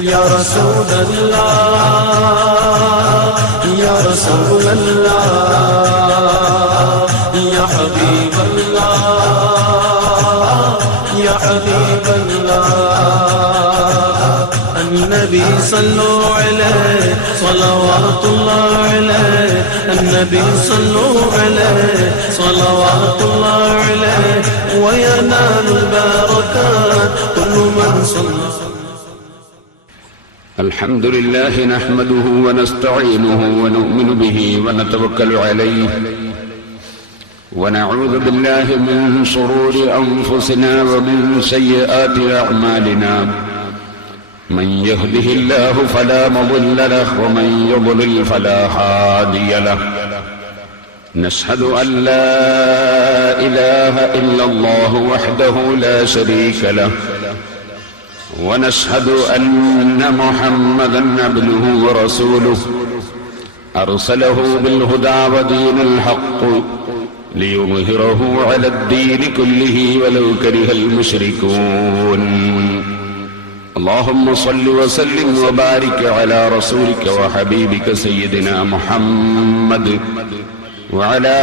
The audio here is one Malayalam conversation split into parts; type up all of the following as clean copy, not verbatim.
يا رسول الله يا رسول الله يا حبيب الله يا حبيب الله النبي صلوا عليه صلوات الله عليه النبي صلوا عليه صلوات الله عليه وينال البركات كل من صلى. الحمد لله نحمده ونستعينه ونؤمن به ونتوكل عليه ونعوذ بالله من شرور أنفسنا ومن سيئات أعمالنا من يهده الله فلا مضل له ومن يضلل فلا هادي له نشهد أن لا إله إلا الله وحده لا شريك له ونشهد أن محمدًا عبده ورسوله أرسله بالهدى ودين الحق ليظهره على الدين كله ولو كره المشركون. اللهم صل وسلم وبارك على رسولك وحبيبك سيدنا محمد وعلى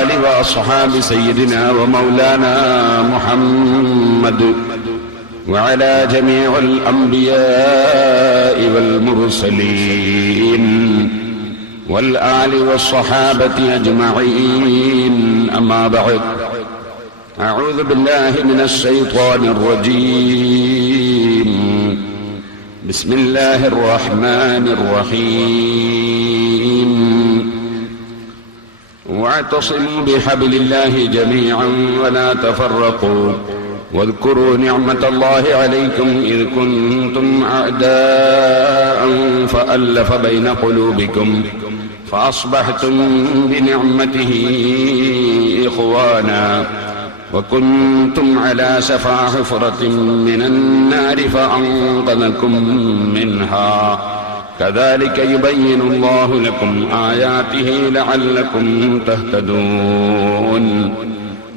آل وأصحاب سيدنا ومولانا محمد وعلى جميع الأنبياء والمرسلين والآل والصحابة أجمعين. أما بعد، أعوذ بالله من الشيطان الرجيم. بسم الله الرحمن الرحيم. واعتصموا بحبل الله جميعا ولا تفرقوا واذكروا نعمة الله عليكم إذ كنتم أعداء فألف بين قلوبكم فأصبحتم بنعمته إخوانا وكنتم على شفا حفرة من النار فأنقذكم منها كذلك يبين الله لكم آياته لعلكم تهتدون.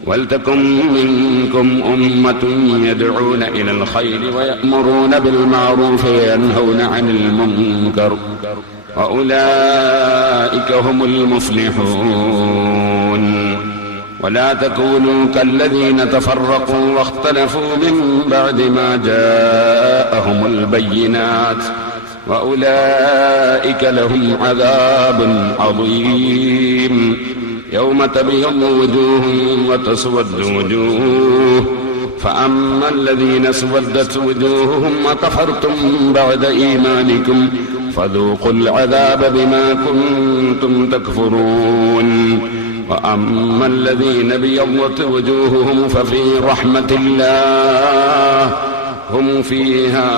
ولتكن منكم أمة يدعون إلى الخير ويأمرون بالمعروف وينهون عن المنكر وأولئك هم المفلحون. ولا تكونوا كالذين تفرقوا واختلفوا من بعد ما جاءهم البينات وأولئك لهم عذاب عظيم. يوم تبيض وجوه وتسود وجوه فأما الذين اسودت وجوههم وكفرتم بعد إيمانكم فذوقوا العذاب بما كنتم تكفرون. وأما الذين ابيضت وجوههم ففي رحمة الله هم فيها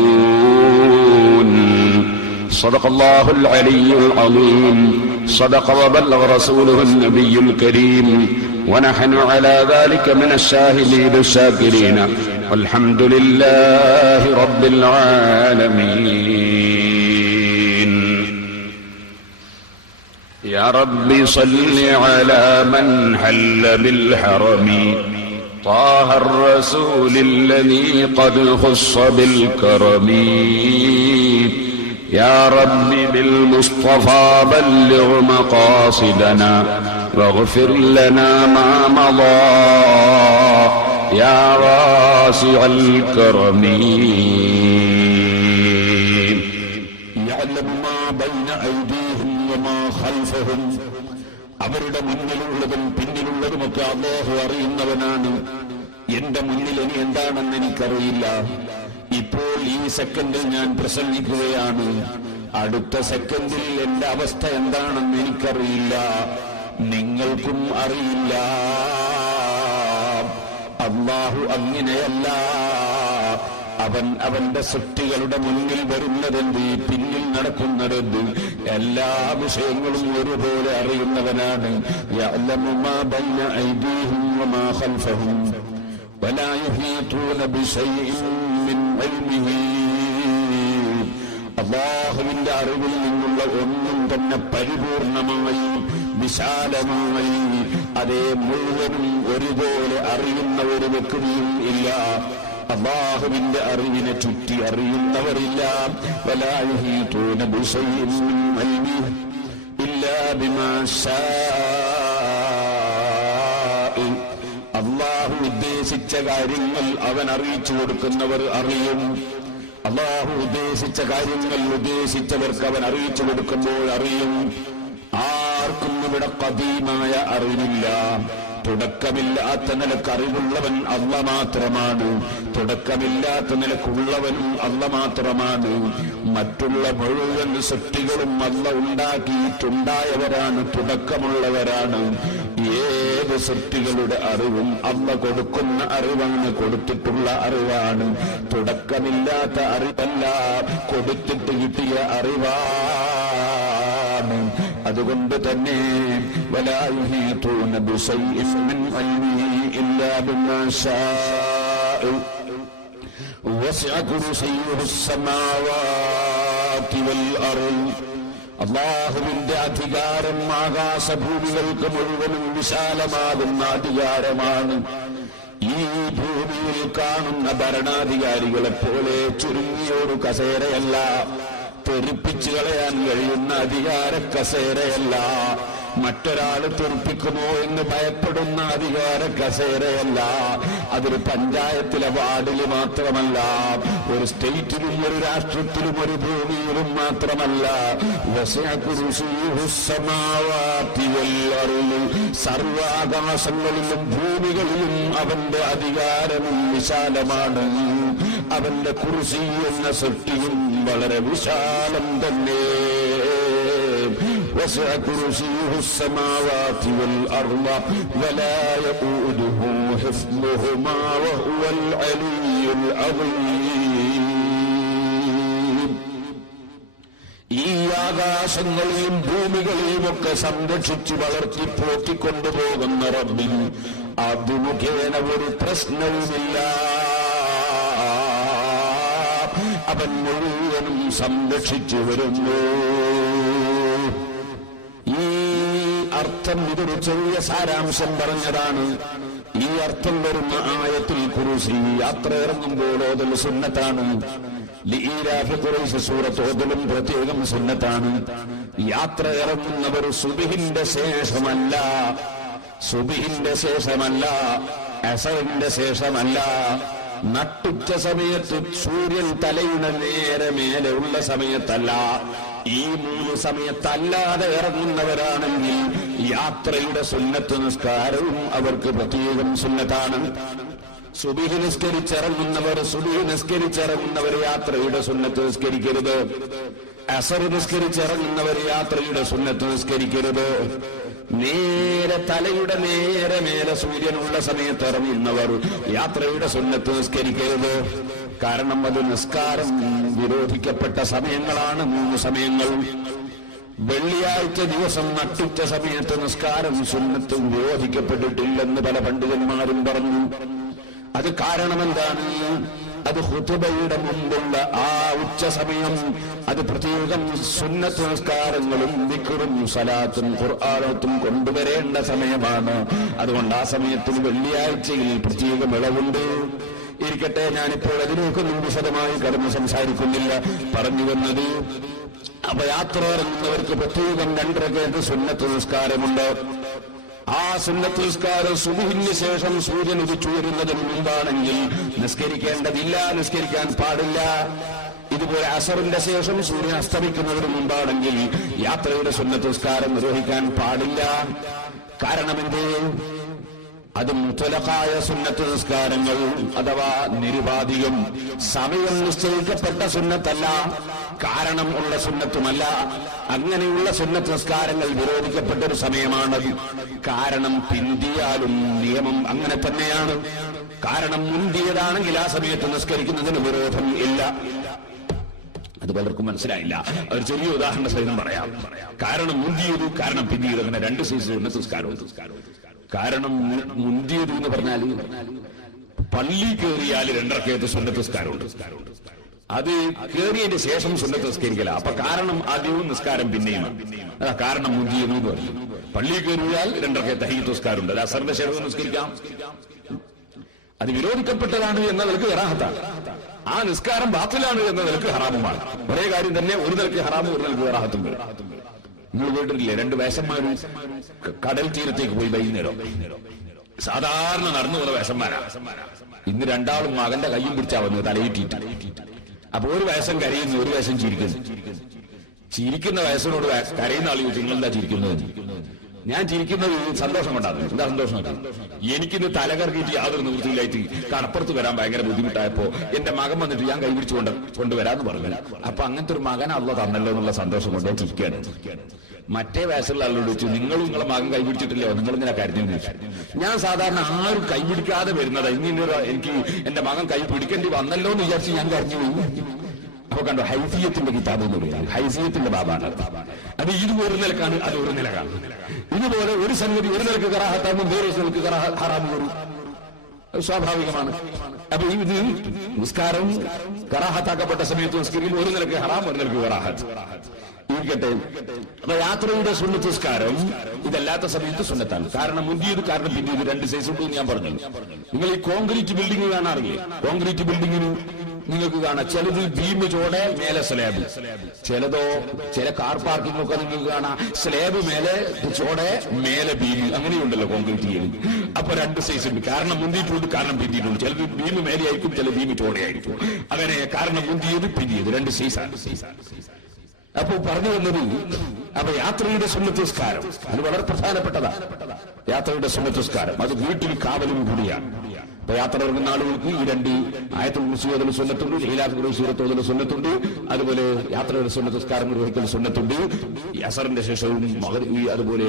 خالدون. صدق الله العلي العظيم. صدق وبلغ رسوله النبي الكريم ونحن على ذلك من الشاهدين الشاكرين والحمد لله رب العالمين. يا رب صل على من حل بالحرم طه الرسول الذي قد خص بالكرم. يا رب بالمصطفى بلغ مقاصدنا واغفر لنا ما مضى يا واسع الكرم. يعلم ما بين أيديهم وما خلفهم. അവരുടെ മുന്നിലുള്ളതും പിന്നിലുള്ളതുമൊക്കെ അല്ലാഹു അറിയുന്നവനാണ്. എന്റെ മുന്നിൽ ഇനി എന്താണെന്ന് എനിക്കറിയില്ല. ഇപ്പോൾ ഈ സെക്കൻഡിൽ ഞാൻ പ്രസംഗിക്കുകയാണ്. അടുത്ത സെക്കൻഡിൽ എന്റെ അവസ്ഥ എന്താണെന്ന് എനിക്കറിയില്ല, നിങ്ങൾക്കും അറിയില്ല. അല്ലാഹു അങ്ങനെയല്ല. അവൻ അവന്റെ സൃഷ്ടികളുടെ മുന്നിൽ വരുന്നതെന്ത്, പിന്നിൽ നടക്കുന്നതെന്ത്, എല്ലാ വിഷയങ്ങളും ഒരുപോലെ അറിയുന്നവനാണ്. യഅലമു മാ ബൈന ഐദീഹിം വമാ ഖൽഫഹും വലാ യുഹീതൂന ബിശൈഇൻ മിൻ ഇൽമിഹി. അല്ലാഹുവിന്റെ അറിവിൽ നിന്നുള്ള ഒന്നും തന്നെ പരിപൂർണമായി വിശാലമായി. അതേ മുഴുവനും ഒരുപോലെ അറിയുന്ന ഒരു വ്യക്തിയും ഇല്ല. അല്ലാഹുവിന്റെ അറിവിനെ ചുറ്റി അറിയുന്നവരില്ല. വലാ യുഹീതൂന ബിശൈഇൻ മിൻ ഇൽമിഹി ഇല്ലാ ബിമാ ശാഅ. അല്ലാഹു ഉദ്ദേശിച്ച കാര്യങ്ങൾ അവൻ അറിയിച്ചു കൊടുക്കുന്നവർ അറിയും. അല്ലാഹു ഉദ്ദേശിച്ച കാര്യങ്ങൾ ഉദ്ദേശിച്ചവർക്ക് അവൻ അറിയിച്ചു കൊടുക്കുമ്പോൾ അറിയും. ആർക്കും ഇവിടെ ഖദീമായ അറിവില്ല. തുടക്കമില്ലാത്ത നിലക്ക് അറിവുള്ളവൻ അല്ല മാത്രമാണ്. തുടക്കമില്ലാത്ത നിലക്കുള്ളവനും അല്ല മാത്രമാണ്. മറ്റുള്ള മുഴുവൻ സൃഷ്ടികളും അല്ല ഉണ്ടാക്കിയിട്ടുണ്ടായവരാണ്, തുടക്കമുള്ളവരാണ്. ഏത് സൃഷ്ടികളുടെ അറിവും അല്ല കൊടുക്കുന്ന അറിവാണ്, കൊടുത്തിട്ടുള്ള അറിവാണ്. തുടക്കമില്ലാത്ത അറിവല്ല, കൊടുത്തിട്ട് കിട്ടിയ അറിവാണ്. അതുകൊണ്ട് തന്നെ വലാ യുഹീതൂന ബിശൈഇൻ മിൻ ഇൽമിഹി ഇല്ലാ ബിമാ ശാഅ വസിഅ കുർസിയ്യുഹു സ്സമാവാതി വൽ അർള്. അല്ലാഹുവിന്റെ അധികാരം ആകാശഭൂമികൾക്ക് മുഴുവനും വിശാലമാകുന്ന അധികാരമാണ്. ഈ ഭൂമിയിൽ കാണുന്ന ഭരണാധികാരികളെ പോലെ ചുരുങ്ങിയൊരു കസേരയല്ല, തെറിപ്പിച്ചു കളയാൻ കഴിയുന്ന അധികാര കസേരയല്ല. മറ്റൊരാൾ തെറിപ്പിക്കുമോ എന്ന് ഭയപ്പെടുന്ന അധികാര കസേരയല്ല. അതൊരു പഞ്ചായത്തിലെ വാർഡില് മാത്രമല്ല, ഒരു സ്റ്റേറ്റിലും ഒരു രാഷ്ട്രത്തിലും ഒരു ഭൂമിയിലും മാത്രമല്ല. വസിഅ കുർസിയ്യുഹു സ്സമാവാതി വൽ അർള്. സർവാകാശങ്ങളിലും ഭൂമികളിലും അവന്റെ അധികാരവും വിശാലമാണ്. അവന്റെ കുർസി എന്ന സൃഷ്ടിയും വളരെ വിശാലം തന്നെ. وسع كرسيه السماوات والأرض ولا يؤوده حفظهما وهو العلي العظيم. ഈ ആകാശങ്ങളെയും ഭൂമികളെയും ഒക്കെ സംരക്ഷിച്ച് വളർത്തി പോറ്റിക്കൊണ്ടുപോകുന്ന റബ്ബിൽ അത് മുഖേന ഒരു പ്രശ്നവുമില്ല. അവൻ മുഴുവനും സംരക്ഷിച്ചു വരുന്നു. ഈ അർത്ഥം ഇതൊരു ചെറിയ സാരാംശം പറഞ്ഞതാണ്. ഈ അർത്ഥം വരുന്ന ആയത്തിൽ കുർസി യാത്ര ഇറങ്ങുമ്പോൾ ഓതൽ സുന്നത്താണ്. ലീലാഫി ഖുറൈശ് സൂറത്ത് ഓതലും പ്രത്യേകം സുന്നത്താണ്. യാത്ര ഇറങ്ങുന്നവർ സുബ്ഹിന്റെ ശേഷമല്ല, സുബ്ഹിന്റെ ശേഷമല്ല, അസറിന്റെ ശേഷമല്ല, നട്ടുച്ച സമയത്ത് സൂര്യൻ തലയുടെ നേരെ മേലെ ഉള്ള സമയത്തല്ല. ഈ 3 സമയത്തല്ലാതെ ഇറങ്ങുന്നവരാണെങ്കിൽ യാത്രയുടെ സുന്നത്ത് നിസ്കാരവും അവർക്ക് പ്രത്യേകം സുന്നത്താണ്. സുബ്ഹി നിസ്കരിച്ചിറങ്ങുന്നവർ യാത്രയുടെ സുന്നത്ത് നിസ്കരിക്കരുത്. അസർ നിസ്കരിച്ചിറങ്ങുന്നവർ യാത്രയുടെ സുന്നത്ത് നിസ്കരിക്കരുത്. നേരെ തലയുടെ നേരെ മേലെ സൂര്യനുള്ള സമയത്ത് ഇറങ്ങുന്നവർ യാത്രയുടെ സുന്നത്ത് നിസ്കരിക്കരുത്. കാരണം അത് നിസ്കാരം വിരോധിക്കപ്പെട്ട സമയങ്ങളാണ് 3 സമയങ്ങൾ. വെള്ളിയാഴ്ച ദിവസം നട്ടുച്ച സമയത്ത് നിസ്കാരം സുന്നത്ത് വിരോധിക്കപ്പെട്ടിട്ടില്ലെന്ന് പല പണ്ഡിതന്മാരും പറഞ്ഞു. അത് കാരണം എന്താണ്? അത് ഖുതുബയുടെ മുമ്പുള്ള ആ ഉച്ച സമയം, അത് പ്രത്യേകം സുന്നത്ത് നിസ്കാരങ്ങളും ദിക്റും സലാത്തും ഖുർആനും കൊണ്ടുവരേണ്ട സമയമാണ്. അതുകൊണ്ട് ആ സമയത്തിന് വെള്ളിയാഴ്ചയിൽ പ്രത്യേകം ഇളവുണ്ട്. ഇരിക്കട്ടെ, ഞാനിപ്പോൾ അതിലേക്കൊന്നും വിശദമായി കടന്ന് സംസാരിക്കുന്നില്ല. പറഞ്ഞു വന്നത്, അപ്പൊ യാത്ര ഇറങ്ങുന്നവർക്ക് പ്രത്യേകം 2 റക്അത്ത് സുന്നത്ത് നിസ്കാരമുണ്ട്. ആ സുന്നത്ത് നിസ്കാരം സുബ്ഹിന് ശേഷം സൂര്യൻ ഉദിച്ചു വരുന്നതിന് മുമ്പാണെങ്കിൽ നിസ്കരിക്കേണ്ടതില്ല, നിസ്കരിക്കാൻ പാടില്ല. ഇതുപോലെ അസറിന്റെ ശേഷം സൂര്യൻ അസ്തമിക്കുന്നതിന് മുമ്പാണെങ്കിൽ യാത്രയുടെ സുന്നത്ത് നിസ്കാരം നിർവഹിക്കാൻ പാടില്ല. കാരണം എന്തേ? അത് മുത്തലഖായ സുന്നത്ത് നിസ്കാരങ്ങൾ അഥവാ നിരുപാധികം സമയം നിശ്ചയിക്കപ്പെട്ട സുന്നത്തല്ല, കാരണം ഉള്ള സുന്നത്തുമല്ല. അങ്ങനെയുള്ള സുന്നത്ത് നിസ്കാരങ്ങൾ വിരോധിക്കപ്പെട്ടൊരു സമയമാണത്. കാരണം പിന്തിയാലും നിയമം അങ്ങനെ തന്നെയാണ്. കാരണം മുന്തിയതാണെങ്കിൽ ആ സമയത്ത് നിസ്കരിക്കുന്നതിന് വിരോധം ഇല്ല. അത് പലർക്കും മനസ്സിലായില്ല. ഒരു ചെറിയ ഉദാഹരണ സഹിതം പറയാം. കാരണം മുന്തിയത്, കാരണം പിന്തിയത്, അങ്ങനെ 2 സൈസ് സുന്നത്ത് നിസ്കാരവും. കാരണം മുന്തിയത് എന്ന് പറഞ്ഞാൽ പള്ളി കയറിയാൽ 2 റക്അത്ത് സുന്നത്ത് നിസ്കാരമുണ്ട്. അത് കയറിയതിന്റെ ശേഷം സുന്നത്ത് നിസ്കരിക്കല. അപ്പൊ കാരണം ആദ്യവും നിസ്കാരം പിന്നെയും. അതാ കാരണം മുന്തിയത് എന്ന് പറഞ്ഞു. പള്ളിയിൽ കയറിയാൽ 2 റക്അത്ത് തഹീയ്യത്ത് നിസ്കാരമുണ്ട്. അസറിന്റെ ശേഷം നിസ്കരിക്കാം. അത് വിരോധിക്കപ്പെട്ടതാണ് എന്ന നിലക്ക് കറാഹത്താണ്. ആ നിസ്കാരം ബാത്തിലാണ് എന്ന നിലക്ക് ഹറാമുമാണ്. ഒരേ കാര്യം തന്നെ, ഒരു നിലക്ക് ഹറാമും ഒരു നിലക്ക് കറാഹത്തും. നിങ്ങൾ കേട്ടിട്ടില്ലേ 2 വേഷന്മാര് കടൽ തീരത്തേക്ക് പോയി വൈകുന്നേരം? സാധാരണ നടന്നു പോകുന്ന വേഷന്മാരാ. ഇന്ന് 2 മകന്റെ കയ്യും പിടിച്ചാ വന്നത് തലയിട്ടിട്ട്. അപ്പൊ ഒരു വേഷം കരയുന്നു, ഒരു വേഷം ചിരിക്കുന്നു. ചിരിക്കുന്ന വയസ്സിനോട് കരയുന്ന ആൾ ചോദിച്ചു, നിങ്ങളെന്താ ചിരിക്കുന്നത്? ഞാൻ ചിരിക്കുന്നത് സന്തോഷം കൊണ്ടാണ്. എന്താ സന്തോഷം? എനിക്കിന്ന് തലകറക്കിയിട്ട് യാതൊരു നിവൃത്തിയിലായിട്ട് കടപ്പുറത്ത് വരാൻ ഭയങ്കര ബുദ്ധിമുട്ടായപ്പോ എന്റെ മകൻ വന്നിട്ട് ഞാൻ കൈപിടിച്ചു കൊണ്ടുവരാന്ന് പറഞ്ഞു. അപ്പൊ അങ്ങനത്തെ ഒരു മകൻ അള്ള തന്നല്ലോ എന്നുള്ള സന്തോഷം കൊണ്ട് ഞാൻ ചിരിക്കുകയാണ്. മറ്റേ വയസ്സുള്ള ആളോട് ചോദിച്ചു, നിങ്ങളും നിങ്ങളെ മകൻ കൈപിടിച്ചിട്ടില്ലോ, നിങ്ങളിങ്ങനെ കരുതി? ഞാൻ സാധാരണ ആരും കൈപിടിക്കാതെ വരുന്നത്, ഇങ്ങനെ എനിക്ക് എന്റെ മകൻ കൈ പിടിക്കേണ്ടി വന്നല്ലോ എന്ന് വിചാരിച്ച് ഞാൻ കരഞ്ഞു പോയി. അപ്പൊ കണ്ടോ, ഹൈസിയത്തിന്റെ കിതാബ് എന്ന് പറയുന്നത് ഹൈസിയത്തിന്റെ ബാബാണ്. അത് ഇത് ഒരു നിലക്കാണ്, അത് ഒരു നിലക്കാണ്. ഇതുപോലെ ഒരു സംഗതി ഒരു നിലക്ക് കറാഹത്താകുമ്പോൾ വേറൊരു നിലക്ക് ഹറാമ് വരും, സ്വാഭാവികമാണ്. അപ്പൊ ഇത് നിസ്കാരം കറാഹത്താക്കപ്പെട്ട സമയത്ത് നിസ്കരിക്കും, ഒരു നിലക്ക് ഹറാം, ഒരു നിലക്ക് കറാഹത്ത് ഇരിക്കട്ടെ. അപ്പൊ യാത്രയുടെ സുന്നത്ത് നിസ്കാരം ഇതല്ലാത്ത സമയത്ത് സുന്നത്താണ്. കാരണം മുന്തിയത്, കാരണം പിന്നീട് 2 സൈസ് ഉണ്ട് ഞാൻ പറഞ്ഞു. നിങ്ങൾ ഈ കോൺക്രീറ്റ് ബിൽഡിംഗ് കാണാറില്ലേ? കോൺക്രീറ്റ് ബിൽഡിങ്ങിന് നിങ്ങൾക്ക് കാണാം, ചിലത് ബീം ചോടെ മേലെ സ്ലാബ്, ചില കാർ പാർക്കിംഗ് ഒക്കെ നിങ്ങൾക്ക് കാണാം സ്ലാബ് മേലെ ചോടെ മേലെ ബീം, അങ്ങനെയുണ്ടല്ലോ കോൺക്രീറ്റ് ചെയ്യുന്നത്. അപ്പൊ 2 സൈസ് ഉണ്ട്, കാരണം മുന്തിയിട്ടുണ്ട്, കാരണം പിന്തിയിട്ടുണ്ട്. ചിലത് ബീം മേലെ ആയിരിക്കും, ചില ബീം ചോടെയായിരിക്കും. അങ്ങനെ കാരണം മുന്തിയത് പിന്തിയത് 2 സൈസാണ്. അപ്പൊ പറഞ്ഞു വന്നത്, അപ്പൊ യാത്രയുടെ സുന്നത്ത് നിസ്കാരം അത് വളരെ പ്രധാനപ്പെട്ടതാണ്. യാത്രയുടെ സുന്നത്ത് നിസ്കാരം അത് വീട്ടിൽ കാവലും കൂടിയാണ്. അപ്പൊ യാത്ര ഇറങ്ങുന്ന ആളുകൾക്ക് ഈ 2 ആയത്തുൽ കുർസി ഓതൽ സുന്നത്തുണ്ട്, ലൈലാത്തുൽ സൂറത്ത് ഓതൽ സുന്നത്തുണ്ട്. അതുപോലെ യാത്രയുടെ സുന്നത്ത് നിസ്കാരം നിർവഹിക്കൽ സുന്നത്തുണ്ട്. അസറിന്റെ ശേഷവും അതുപോലെ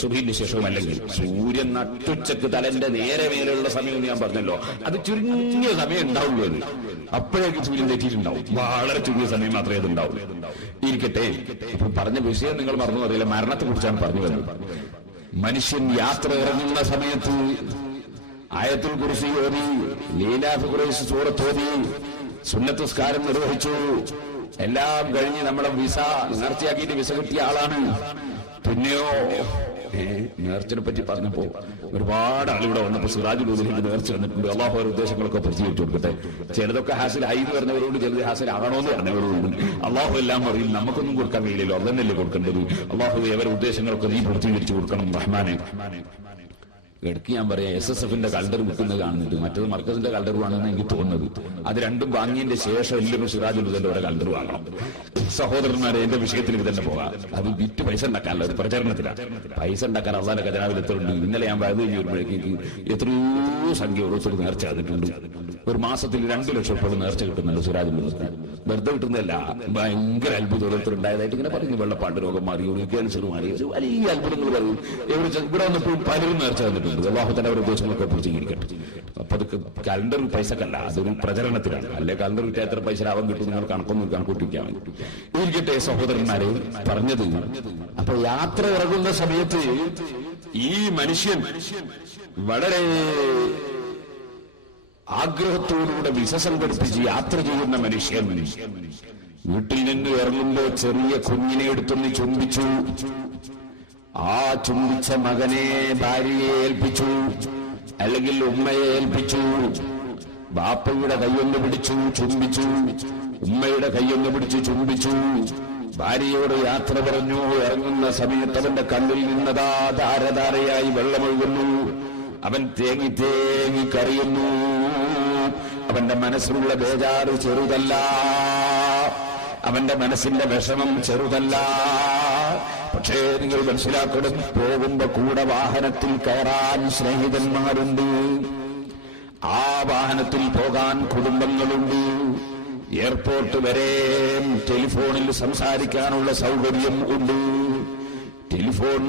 സുബഹിന്റെ ശേഷവും. അല്ലെങ്കിൽ സൂര്യൻ നട്ടുച്ചക്ക് തലന്റെ നേരെ മേലുള്ള സമയം ഞാൻ പറഞ്ഞല്ലോ, അത് ചുരുങ്ങിയ സമയം ഉണ്ടാവുള്ളൂ. അത് അപ്പോഴേക്ക് സൂര്യൻ തെറ്റിയിട്ടുണ്ടാവും, വളരെ ചുരുങ്ങിയ സമയം മാത്രമേ അത് ഉണ്ടാവൂ. ഇരിക്കട്ടെ, ഇപ്പൊ പറഞ്ഞ വിഷയം നിങ്ങൾ മറന്നു അറിയില്ല, മരണത്തെ കുറിച്ചാണ് പറഞ്ഞു വരുന്നത്. മനുഷ്യൻ യാത്ര ഇറങ്ങുന്ന സമയത്ത് ആയത്തുൽ കുർസി ഓതി, ലൈലാത്തുൽ ഖുറൈശ് സൂറത്ത് ഓതി, സുന്നത്ത് നിസ്കാരം നിർവഹിച്ചു. എല്ലാം കഴിഞ്ഞ് നമ്മളെ വിസ നേർച്ചയാക്കിയിട്ട് വിസ കിട്ടിയ ആളാണ്. പിന്നെയോ നേർച്ചനെ പറ്റി പറഞ്ഞപ്പോ ഒരുപാട് ആളിവിടെ വന്നപ്പോ സിറാജുൽ ഹുദയിലേക്ക് നേർച്ച വന്നിട്ടുണ്ട്. അള്ളാഹു അവരുടെ ഉദ്ദേശങ്ങളൊക്കെ പൂർത്തീകരിച്ചു കൊടുക്കട്ടെ. ചിലതൊക്കെ ഹാസിലായി എന്ന് പറഞ്ഞവരോട്, ചിലത് ഹാസിലാകണോന്ന് പറഞ്ഞവരോട്. അള്ളാഹു എല്ലാം അറിയും, നമുക്കൊന്നും കൊടുക്കാൻ കഴിയില്ലല്ലോ, അതന്നല്ലേ കൊടുക്കേണ്ടത്. അള്ളാഹു അവരുടെ ഉദ്ദേശങ്ങളൊക്കെ നീ പൂർത്തീകരിച്ചു കൊടുക്കണം റഹ്മാനെ. ഇടയ്ക്ക് ഞാൻ പറയാം, SSFന്റെ കൽഡർ വിൽക്കുന്നത് കാണുന്നുണ്ട്, മറ്റത് മർക്കസിന്റെ കൽഡറുവാണെന്ന് എനിക്ക് തോന്നുന്നത്. അത് രണ്ടും വാങ്ങിയതിന്റെ ശേഷം എല്ലാവരും സിറാജുൽ ഹുദയുടെ ഓരോ കൽഡർ വാങ്ങണം. സഹോദരന്മാരെ, എന്റെ വിഷയത്തിലേക്ക് തന്നെ പോകാം. അത് വിറ്റ് പൈസ ഉണ്ടാക്കാനല്ല, ഒരു പ്രചരണത്തിലാണ്. പൈസ ഉണ്ടാക്കാൻ അള്ളാന്റെ ഖജനാവിൽ എത്തുന്നുണ്ട്. ഇന്നലെ ഞാൻ വയത് കഴിഞ്ഞ് വരുമ്പോഴേക്ക് എത്രയോ സംഖ്യ ഓരോരുത്തർ നേർച്ച ചെയ്തിട്ടുണ്ട്. ഒരു മാസത്തിൽ 2 ലക്ഷം രൂപ നേർച്ച കിട്ടുന്നുണ്ട് സിറാജുൽ ഹുദ. വെറുതെ കിട്ടുന്നതല്ല, ഭയങ്കര അത്ഭുതം ഓരോരുത്തർ ഉണ്ടായതായിട്ട് ഇങ്ങനെ പറയുന്നു. വെള്ളപ്പാണ്ട് രോഗം മാറി, ക്യാൻസർ മാറി, ഒരു വലിയ അത്ഭുതങ്ങൾ പറയും. ഇവിടെ വന്നപ്പോൾ പലരും നേർച്ച തന്നിട്ടുണ്ട്. അല്ലാഹു തആല അവരുടെ ഉദ്ദേശങ്ങളൊക്കെ പൂർത്തീകരിക്കട്ടെ. അപ്പൊ അത് കലണ്ടർ പൈസക്കല്ല, അതൊരു പ്രചരണത്തിലാണ്. അല്ലെ കലണ്ടർ വിറ്റാൽ എത്ര പൈസ ലാഭം കിട്ടും നിങ്ങൾ കണക്കൊന്നും കണക്കൂട്ടിക്കാൻ വേണ്ടി. ഇരിക്കട്ടെ സഹോദരന്മാരെ, പറഞ്ഞത് അപ്പൊ യാത്ര ഇറങ്ങുന്ന സമയത്ത് ഈ മനുഷ്യൻ വളരെ ആഗ്രഹത്തോടുകൂടെ വിസ സംഘടിപ്പിച്ച് യാത്ര ചെയ്യുന്ന മനുഷ്യൻ വീട്ടിൽ നിന്ന് ഇറങ്ങുമ്പോ ചെറിയ കുഞ്ഞിനെ എടുത്തൊന്ന് ചുംബിച്ചു. ആ ചുംബിച്ച മകനെ ഭാര്യയെ ഏൽപ്പിച്ചു, അല്ലെങ്കിൽ ഉമ്മയെ ഏൽപ്പിച്ചു. ബാപ്പയുടെ കൈയൊന്ന് പിടിച്ചു ചുംബിച്ചു, ഉമ്മയുടെ കൈയൊന്ന് പിടിച്ചു ചുംബിച്ചു. ഭാര്യയോട് യാത്ര പറഞ്ഞു. ഇറങ്ങുന്ന സമയത്ത് അവന്റെ കണ്ണിൽ നിന്നതാ ധാരധാരയായി വെള്ളമൊഴുകുന്നു. അവൻ തേങ്ങി തേങ്ങി കരയുന്നു. അവന്റെ മനസ്സിലുള്ള ബേജാറ് ചെറുതല്ല, അവന്റെ മനസ്സിന്റെ വിഷമം ചെറുതല്ല. പക്ഷേ നിങ്ങൾ മനസ്സിലാക്കണം, പോകുമ്പോ കൂടെ വാഹനത്തിൽ കയറാൻ സ്നേഹിതന്മാരുണ്ട്, ആ വാഹനത്തിൽ പോകാൻ കുടുംബങ്ങളുണ്ട്. എയർപോർട്ട് വരെ ടെലിഫോണിൽ സംസാരിക്കാനുള്ള സൗകര്യം ഉണ്ട്.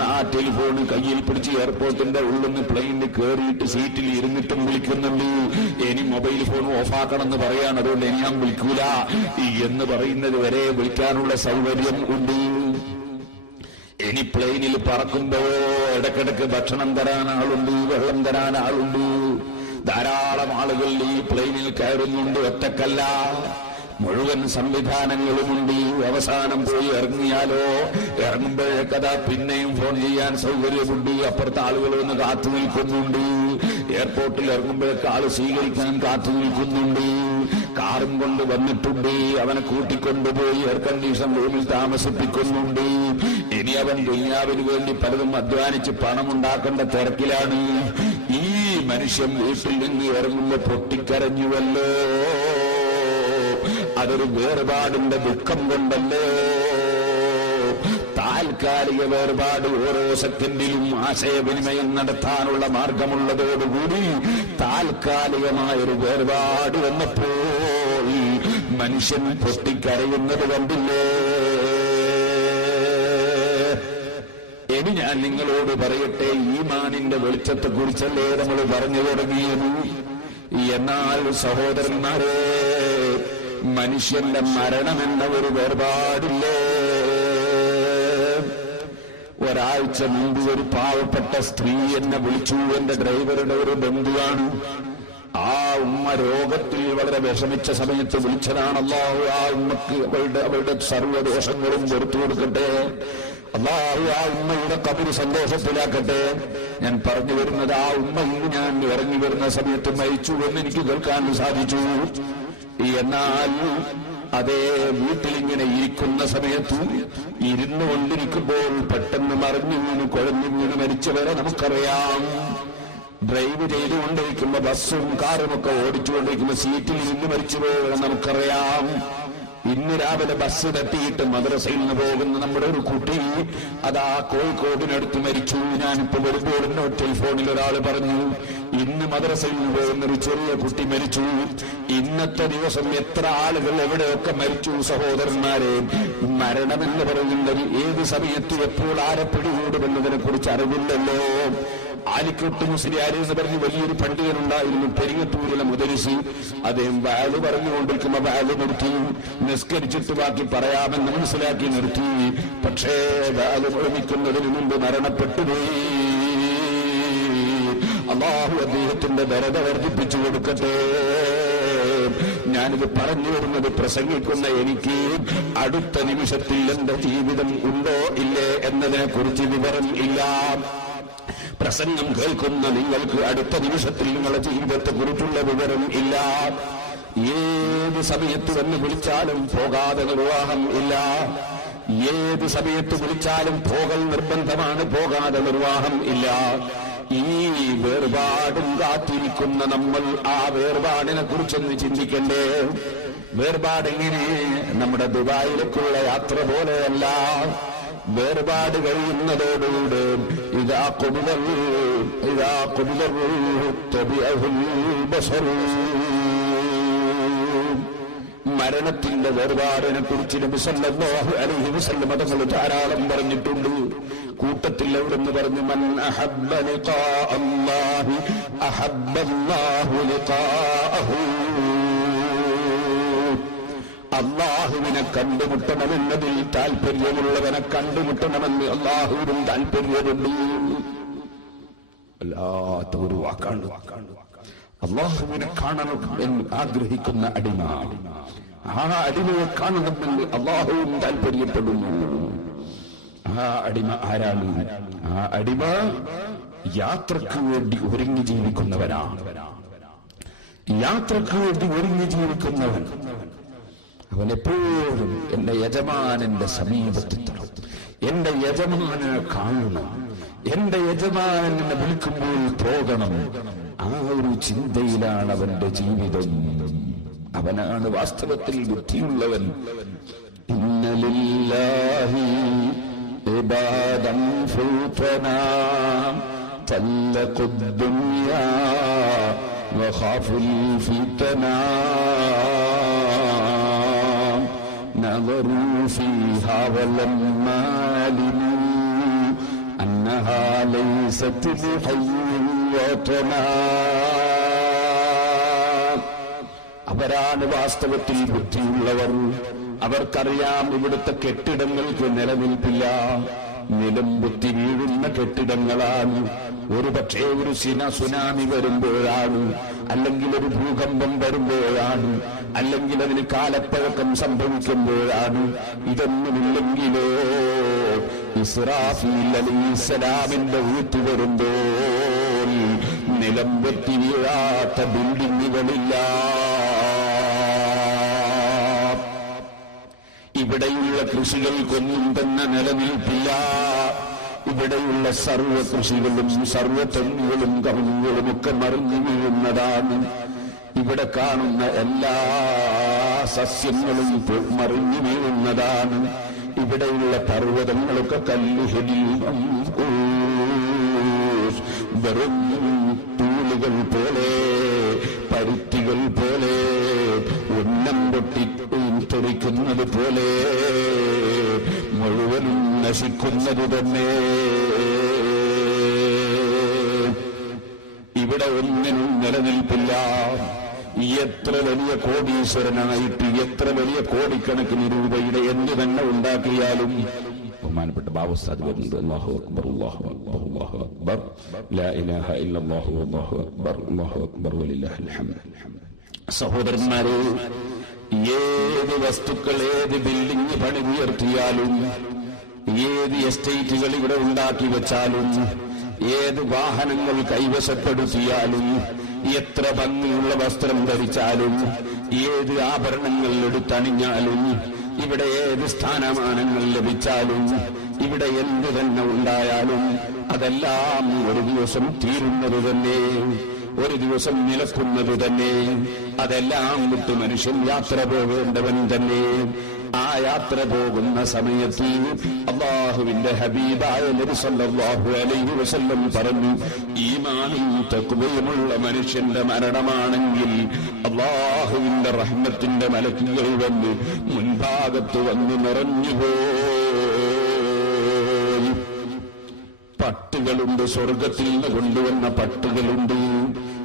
ആ ടെലിഫോൺ കയ്യിൽ പിടിച്ച് എയർപോർട്ടിന്റെ ഉള്ളിൽ നിന്ന് പ്ലെയിനിൽ കയറിയിട്ട് സീറ്റിൽ ഇരുന്നിട്ടും വിളിക്കുന്നുണ്ട്. ഇനി മൊബൈൽ ഫോൺ ഓഫാക്കണമെന്ന് പറയാണ്, അതുകൊണ്ട് ഇനി ഞാൻ വിളിക്കൂല എന്ന് പറയുന്നത് വരെ വിളിക്കാനുള്ള സൗകര്യം ഉണ്ട്. ഇനി പ്ലെയിനിൽ പറക്കുമ്പോ ഇടക്കിടക്ക് ഭക്ഷണം തരാൻ ആളുണ്ട്, വെള്ളം തരാൻ ആളുണ്ട്. ധാരാളം ആളുകൾ ഈ പ്ലെയിനിൽ കയറുന്നുണ്ട്, ഒറ്റക്കല്ല. മുഴുവൻ സംവിധാനങ്ങളുമുണ്ട്. അവസാനം പോയി ഇറങ്ങിയാലോ, ഇറങ്ങുമ്പോഴേക്കതാ പിന്നെയും ഫോൺ ചെയ്യാൻ സൗകര്യമുണ്ട്. അപ്പുറത്തെ ആളുകൾ ഒന്ന് കാത്തു നിൽക്കുന്നുണ്ട്. എയർപോർട്ടിൽ ഇറങ്ങുമ്പോഴേക്ക് ആള് സ്വീകരിക്കാൻ കാത്തു നിൽക്കുന്നുണ്ട്. കാറും കൊണ്ട് വന്നിട്ടുണ്ട്. അവനെ കൂട്ടിക്കൊണ്ടുപോയി എയർ കണ്ടീഷൻ റൂമിൽ താമസിപ്പിക്കുന്നുണ്ട്. ഇനി അവൻ ദുനിയാവിന് വേണ്ടി പലതും അധ്വാനിച്ച് പണമുണ്ടാക്കേണ്ട തിരക്കിലാണ്. ഈ മനുഷ്യൻ വീട്ടിൽ നിന്ന് ഇറങ്ങുമ്പോ പൊട്ടിക്കരഞ്ഞുവല്ലോ. അതൊരു വേർപാടിന്റെ ദുഃഖം കൊണ്ടല്ലോ. താൽക്കാലിക വേർപാട് ഓരോ സെക്കൻഡിലും ആശയവിനിമയം നടത്താനുള്ള മാർഗമുള്ളതോടുകൂടി താൽക്കാലികമായൊരു വേർപാട് വന്നപ്പോൾ മനുഷ്യൻ പൊട്ടിക്കരയുന്നത് കണ്ടില്ലേ? ഇനി ഞാൻ നിങ്ങളോട് പറയട്ടെ, ഈമാനിന്റെ വെളിച്ചത്തെക്കുറിച്ചല്ലേ നമ്മൾ പറഞ്ഞു തുടങ്ങിയത്. എന്നാൽ സഹോദരന്മാരെ, മനുഷ്യന്റെ മരണമെന്ന ഒരു വേർപാടില്ലേ? ഒരാഴ്ച മുമ്പ് ഒരു പാവപ്പെട്ട സ്ത്രീ എന്നെ വിളിച്ചു. എന്റെ ഡ്രൈവറുടെ ഒരു ബന്ധുവാണ്. ആ ഉമ്മ രോഗത്തിൽ വളരെ വിഷമിച്ച സമയത്ത് വിളിച്ചതാണ്. അല്ലാഹു ആ ഉമ്മക്ക് അവളുടെ സർവ്വദോഷങ്ങളും പുറത്തു കൊടുക്കട്ടെ. അല്ലാഹു ആ ഉമ്മയുടെ ഖബർ സന്തോഷത്തിലാക്കട്ടെ. ഞാൻ പറഞ്ഞു വരുന്നത്, ആ ഉമ്മ ഇന്ന് ഞാൻ ഇറങ്ങി വരുന്ന സമയത്ത് മരിച്ചു എന്ന് എനിക്ക് കേൾക്കാൻ സാധിച്ചു. എന്നാൽ അതേ വീട്ടിലിങ്ങനെ ഇരിക്കുന്ന സമയത്ത് ഇരുന്നു കൊണ്ടിരിക്കുമ്പോൾ പെട്ടെന്ന് മറിഞ്ഞു വീണ് കുഴഞ്ഞു വീണ് മരിച്ചവരെ നമുക്കറിയാം. ഡ്രൈവ് ചെയ്തുകൊണ്ടിരിക്കുമ്പോ ബസ്സും കാറുമൊക്കെ ഓടിച്ചുകൊണ്ടിരിക്കുമ്പോ സീറ്റിൽ ഇരുന്ന് മരിച്ചുപോയവരെ നമുക്കറിയാം. ഇന്ന് രാവിലെ ബസ് തട്ടിയിട്ട് മദ്രസയിൽ നിന്ന് പോകുന്ന നമ്മുടെ ഒരു കുട്ടി അതാ കോഴിക്കോടിനടുത്ത് മരിച്ചു. ഞാനിപ്പോ വരുമ്പോൾ എന്നോട് ടെലിഫോണിൽ ഒരാൾ പറഞ്ഞു, ഇന്ന് മദ്രസയിൽ നിന്ന് പോകുന്ന ഒരു ചെറിയ കുട്ടി മരിച്ചു. ഇന്നത്തെ ദിവസം എത്ര ആളുകൾ എവിടെയൊക്കെ മരിച്ചു. സഹോദരന്മാരെ, മരണമെന്ന് പറയുന്നത് ഏത് സമയത്ത് എപ്പോൾ ആരെ പിടികൂടുമെന്നതിനെ കുറിച്ച് അറിവില്ലല്ലോ. ആലിക്കോട്ട് മുസ്ലിയാരി എന്ന് പറഞ്ഞ് വലിയൊരു പണ്ഡിതനുണ്ടായിരുന്നു, പെരിങ്ങത്തൂരിലെ മുദരിസ്. അദ്ദേഹം വാല് പറഞ്ഞുകൊണ്ടിരിക്കുമ്പോ വാല് നിർത്തി, നിസ്കരിച്ചിട്ട് ബാക്കി പറയാമെന്ന് മനസ്സിലാക്കി നിർത്തി. പക്ഷേ വാല് മുഴമിക്കുന്നതിന് മുമ്പ് മരണപ്പെട്ടുപോയി. അല്ലാഹു അദ്ദേഹത്തിന്റെ ദരജ വർദ്ധിപ്പിച്ചു കൊടുക്കട്ടെ. ഞാനിത് പറഞ്ഞു വരുന്നത്, പ്രസംഗിക്കുന്ന എനിക്ക് അടുത്ത നിമിഷത്തിൽ എന്റെ ജീവിതം ഉണ്ടോ ഇല്ലേ എന്നതിനെ കുറിച്ച് വിവരം ഇല്ല. പ്രസംഗം കേൾക്കുന്ന നിങ്ങൾക്ക് അടുത്ത നിമിഷത്തിൽ നിങ്ങളുടെ ജീവിതത്തെ കുറിച്ചുള്ള വിവരം ഇല്ല. ഏത് സമയത്ത് വന്ന് വിളിച്ചാലും പോകാതെ നിർവാഹം ഇല്ല. ഏത് സമയത്ത് വിളിച്ചാലും പോകൽ നിർബന്ധമാണ്, പോകാതെ നിർവാഹം ഇല്ല. ഈ വേർപാടും കാത്തിരിക്കുന്ന നമ്മൾ ആ വേർപാടിനെ കുറിച്ചൊന്ന് ചിന്തിക്കണ്ടേ? വേർപാടെങ്ങനെ? നമ്മുടെ ദുബായിലേക്കുള്ള യാത്ര പോലെയല്ല. വേർപാട് കഴിയുന്നതോടുകൂടെ മരണത്തിന്റെ വേർപാടിനെ കുറിച്ച് നബി സല്ലല്ലാഹു അലൈഹി വസല്ലം തങ്ങൾ ധാരാളം പറഞ്ഞിട്ടുണ്ട്. കൂട്ടത്തിൽ എവിടെന്ന് പറഞ്ഞു, മൻ അഹബ്ബ ലിഖാ അല്ലാഹി അഹബ്ബല്ലാഹു ലിഖാഅഹു. അള്ളാഹുവിനെ കണ്ടുമുട്ടണമെന്നതിൽ താല്പര്യമുള്ളവനെ കണ്ടുമുട്ടണമെന്ന് അള്ളാഹുവിനും താല്പര്യമുണ്ട്. അല്ലാത്ത ഒരു വാക്കാണ്. അള്ളാഹുവിനെ കാണണം എന്ന് ആഗ്രഹിക്കുന്ന അടിമ, ആ അടിമയെ കാണണമെന്ന് അള്ളാഹുവും താല്പര്യപ്പെടുന്നു. ആ അടിമ ആരാണ്? ആ അടിമ യാത്രക്ക് വേണ്ടി ഒരുങ്ങി ജീവിക്കുന്നവനാണ്. യാത്രക്ക് വേണ്ടി ഒരുങ്ങി ജീവിക്കുന്നവൻ അവൻ എപ്പോഴും എന്റെ യജമാനന്റെ സമീപത്തെത്തണം, എന്റെ യജമാനെ കാണണം, എന്റെ യജമാനൻ എന്നെ വിളിക്കുമ്പോൾ പോകണം. ആ ഒരു ചിന്തയിലാണ് അവന്റെ ജീവിതം. അവനാണ് വാസ്തവത്തിൽ ബുദ്ധിയുള്ളവൻ. ഇന്ന ലില്ലാഹി ഇബാദൻ ഫുതനാ തല്ലഖുദ് ദുനിയാ വഖാഫുൽ ഫിതനാ നദറു ഫീഹാ വലമ്മാ അലിമൂ അന്നഹാ ലൈസത് ബിഹയ്യിൻ വതനാ. അവരാണ് വാസ്തവത്തിൽ ബുദ്ധിയുള്ളവർ. അവർക്കറിയാം ഇവിടുത്തെ കെട്ടിടങ്ങൾക്ക് നിലനിൽപ്പില്ല, നിലം ബുദ്ധി വീഴുന്ന കെട്ടിടങ്ങളാണ്. ഒരു പക്ഷേ ഒരു സുനാമി വരുമ്പോഴാണ്, അല്ലെങ്കിൽ ഒരു ഭൂകമ്പം വരുമ്പോഴാണ്, അല്ലെങ്കിൽ അതിന് കാലപ്പഴക്കം സംഭവിക്കുമ്പോഴാണ്. ഇതൊന്നുമില്ലെങ്കിലോ ഇസ്രാഫീൽ അലൈഹിസ്സലാമിന്റെ ഊറ്റ് വരുമ്പോൾ നിലം വെട്ടി വീഴാത്ത ബിൽഡിങ്ങുകളില്ല. ഇവിടെയുള്ള കൃഷികൾക്കൊന്നും തന്നെ നിലനിൽപ്പില്ല. ഇവിടെയുള്ള സർവ്വ കൃഷികളും സർവ്വ തെങ്ങുകളും കവുങ്ങുകളും ഒക്കെ മറിഞ്ഞു വീഴുന്നതാണ്. ഇവിടെ കാണുന്ന എല്ലാ സസ്യങ്ങളും മറിഞ്ഞു വീഴുന്നതാണ്. ഇവിടെയുള്ള പർവ്വതങ്ങളൊക്കെ കല്ലുഹലിൽ വെറും തൂളുകൾ പോലെ, പരുത്തികൾ പോലെ, ഉന്നം പൊട്ടി തെറിക്കുന്നത് പോലെ മുഴുവനും നശിക്കുന്നത് തന്നെ. ഇവിടെ ഒന്നിനും നിലനിൽപ്പില്ല. എത്ര വലിയ കോടീശ്വരനായിട്ട് എത്ര വലിയ കോടിക്കണക്കിന് രൂപയുടെ എന്ത് തന്നെ ഉണ്ടാക്കിയാലും, ബഹുമാനപ്പെട്ട ബാബുസ്താദ് വരുന്നുണ്ട്, അല്ലാഹു അക്ബർ അല്ലാഹു അക്ബർ അല്ലാഹു അക്ബർ ലാ ഇലാഹ ഇല്ലല്ലാഹു അല്ലാഹു അക്ബർ അല്ലാഹു അക്ബർ വലില്ലാഹിൽ ഹംദ്. സഹോദരന്മാരെ, ഏത് വസ്തുക്കൾ, ഏത് ബിൽഡിംഗ് പണി ഉയർത്തിയാലും, ഏത് എസ്റ്റേറ്റുകൾ ഇവിടെ ഉണ്ടാക്കി വെച്ചാലും, ഏത് വാഹനങ്ങൾ കൈവശപ്പെടുത്തിയാലും, എത്ര ഭംഗിയുള്ള വസ്ത്രം ധരിച്ചാലും, ഏത് ആഭരണങ്ങൾ എടുത്തണിഞ്ഞാലും, ഇവിടെ ഏത് സ്ഥാനമാനങ്ങൾ ലഭിച്ചാലും, ഇവിടെ എന്തു തന്നെ ഉണ്ടായാലും അതെല്ലാം ഒരു ദിവസം തീരുന്നത് തന്നെ, ഒരു ദിവസം നിലക്കുന്നത് തന്നെ. അതെല്ലാം വിട്ട് മനുഷ്യൻ യാത്ര പോകേണ്ടവൻ തന്നെ. ആ യാത്ര പോകുന്ന സമയത്ത് അല്ലാഹുവിന്റെ ഹബീബായ നബി സല്ലല്ലാഹു അലൈഹി വസല്ലം പറഞ്ഞു, ഈമാനും തഖ്വയുമുള്ള മനുഷ്യന്റെ മരണമാണെങ്കിൽ അല്ലാഹുവിന്റെ റഹ്മത്തിന്റെ മലക്കുകൾ വന്ന് മുൻഭാഗത്ത് വന്ന് നിറഞ്ഞുപോയി. പട്ടുകളുണ്ട്, സ്വർഗത്തിൽ നിന്ന് കൊണ്ടുവന്ന പട്ടുകളുണ്ട്,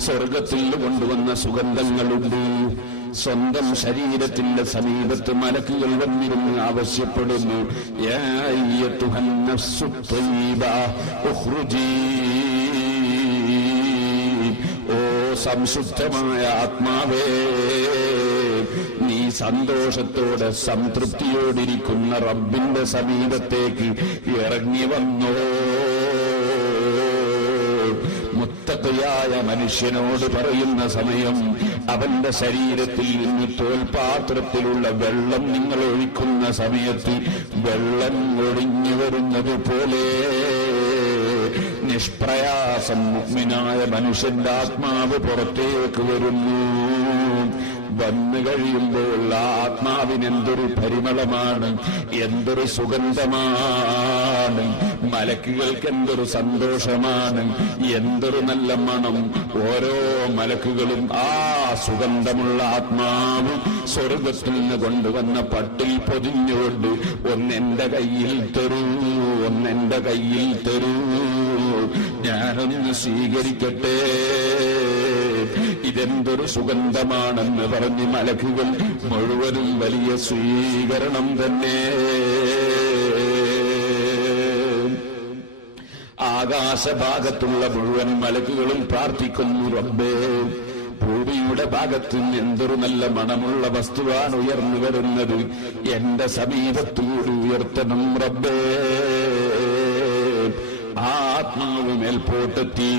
സ്വർഗത്തിൽ നിന്ന് കൊണ്ടുവന്ന സുഗന്ധങ്ങളുണ്ട്. സ്വന്തം ശരീരത്തിന്റെ സമീപത്ത് മലക്കുകൾ വന്നിരുന്ന് ആവശ്യപ്പെടുന്നു, യാ അയ്യത്തുഹൻ നഫ്സു ത്വയ്യിബ ഉഖ്റുജീ, ഓ സംശുദ്ധമായ ആത്മാവേ, നീ സന്തോഷത്തോടെ സംതൃപ്തിയോടിരിക്കുന്ന റബ്ബിന്റെ സമീപത്തേക്ക് ഇറങ്ങി വന്നോ. മുത്തഖിയായ മനുഷ്യനോട് പറയുന്ന സമയം അവന്റെ ശരീരത്തിൽ നിന്ന് തോൽപാത്രത്തിലുള്ള വെള്ളം നിങ്ങൾ ഒഴിക്കുന്ന സമയത്ത് വെള്ളം ഒഴിഞ്ഞു വരുന്നത് പോലെ നിഷ്പ്രയാസം മുഅ്മിനായ മനുഷ്യന്റെ ആത്മാവ് പുറത്തേക്ക് വരുന്നു. വന്നു കഴിയുമ്പോൾ ആ ആത്മാവിനെന്തൊരു പരിമളമാണ്, എന്തൊരു സുഗന്ധമാണ്, മലക്കുകൾക്ക് എന്തൊരു സന്തോഷമാണ്, എന്തൊരു നല്ല മണം. ഓരോ മലക്കുകളും ആ സുഗന്ധമുള്ള ആത്മാവ് സ്വർഗത്തിൽ നിന്ന് കൊണ്ടുവന്ന പട്ടിൽ പൊതിഞ്ഞുകൊണ്ട് ഒന്നെന്റെ കയ്യിൽ തരൂ, ഒന്നെന്റെ കയ്യിൽ തരൂ, ഞാനൊന്ന് സ്വീകരിക്കട്ടെ, ഇതെന്തൊരു സുഗന്ധമാണെന്ന് പറഞ്ഞ് മലക്കുകൾ മുഴുവനും വലിയ സ്വീകരണം തന്നെ. ആകാശഭാഗത്തുള്ള മുഴുവൻ മലക്കുകളും പ്രാർത്ഥിക്കുന്നു, റബ്ബേ, ഭൂമിയുടെ ഭാഗത്ത് എന്തൊരു നല്ല മണമുള്ള വസ്തുവാണ് ഉയർന്നു വരുന്നത്, എന്റെ സമീപത്തുകൂടി ഉയർത്തണം റബ്ബേ. ആ ആത്മാവ് മേൽപോട്ടെത്തി.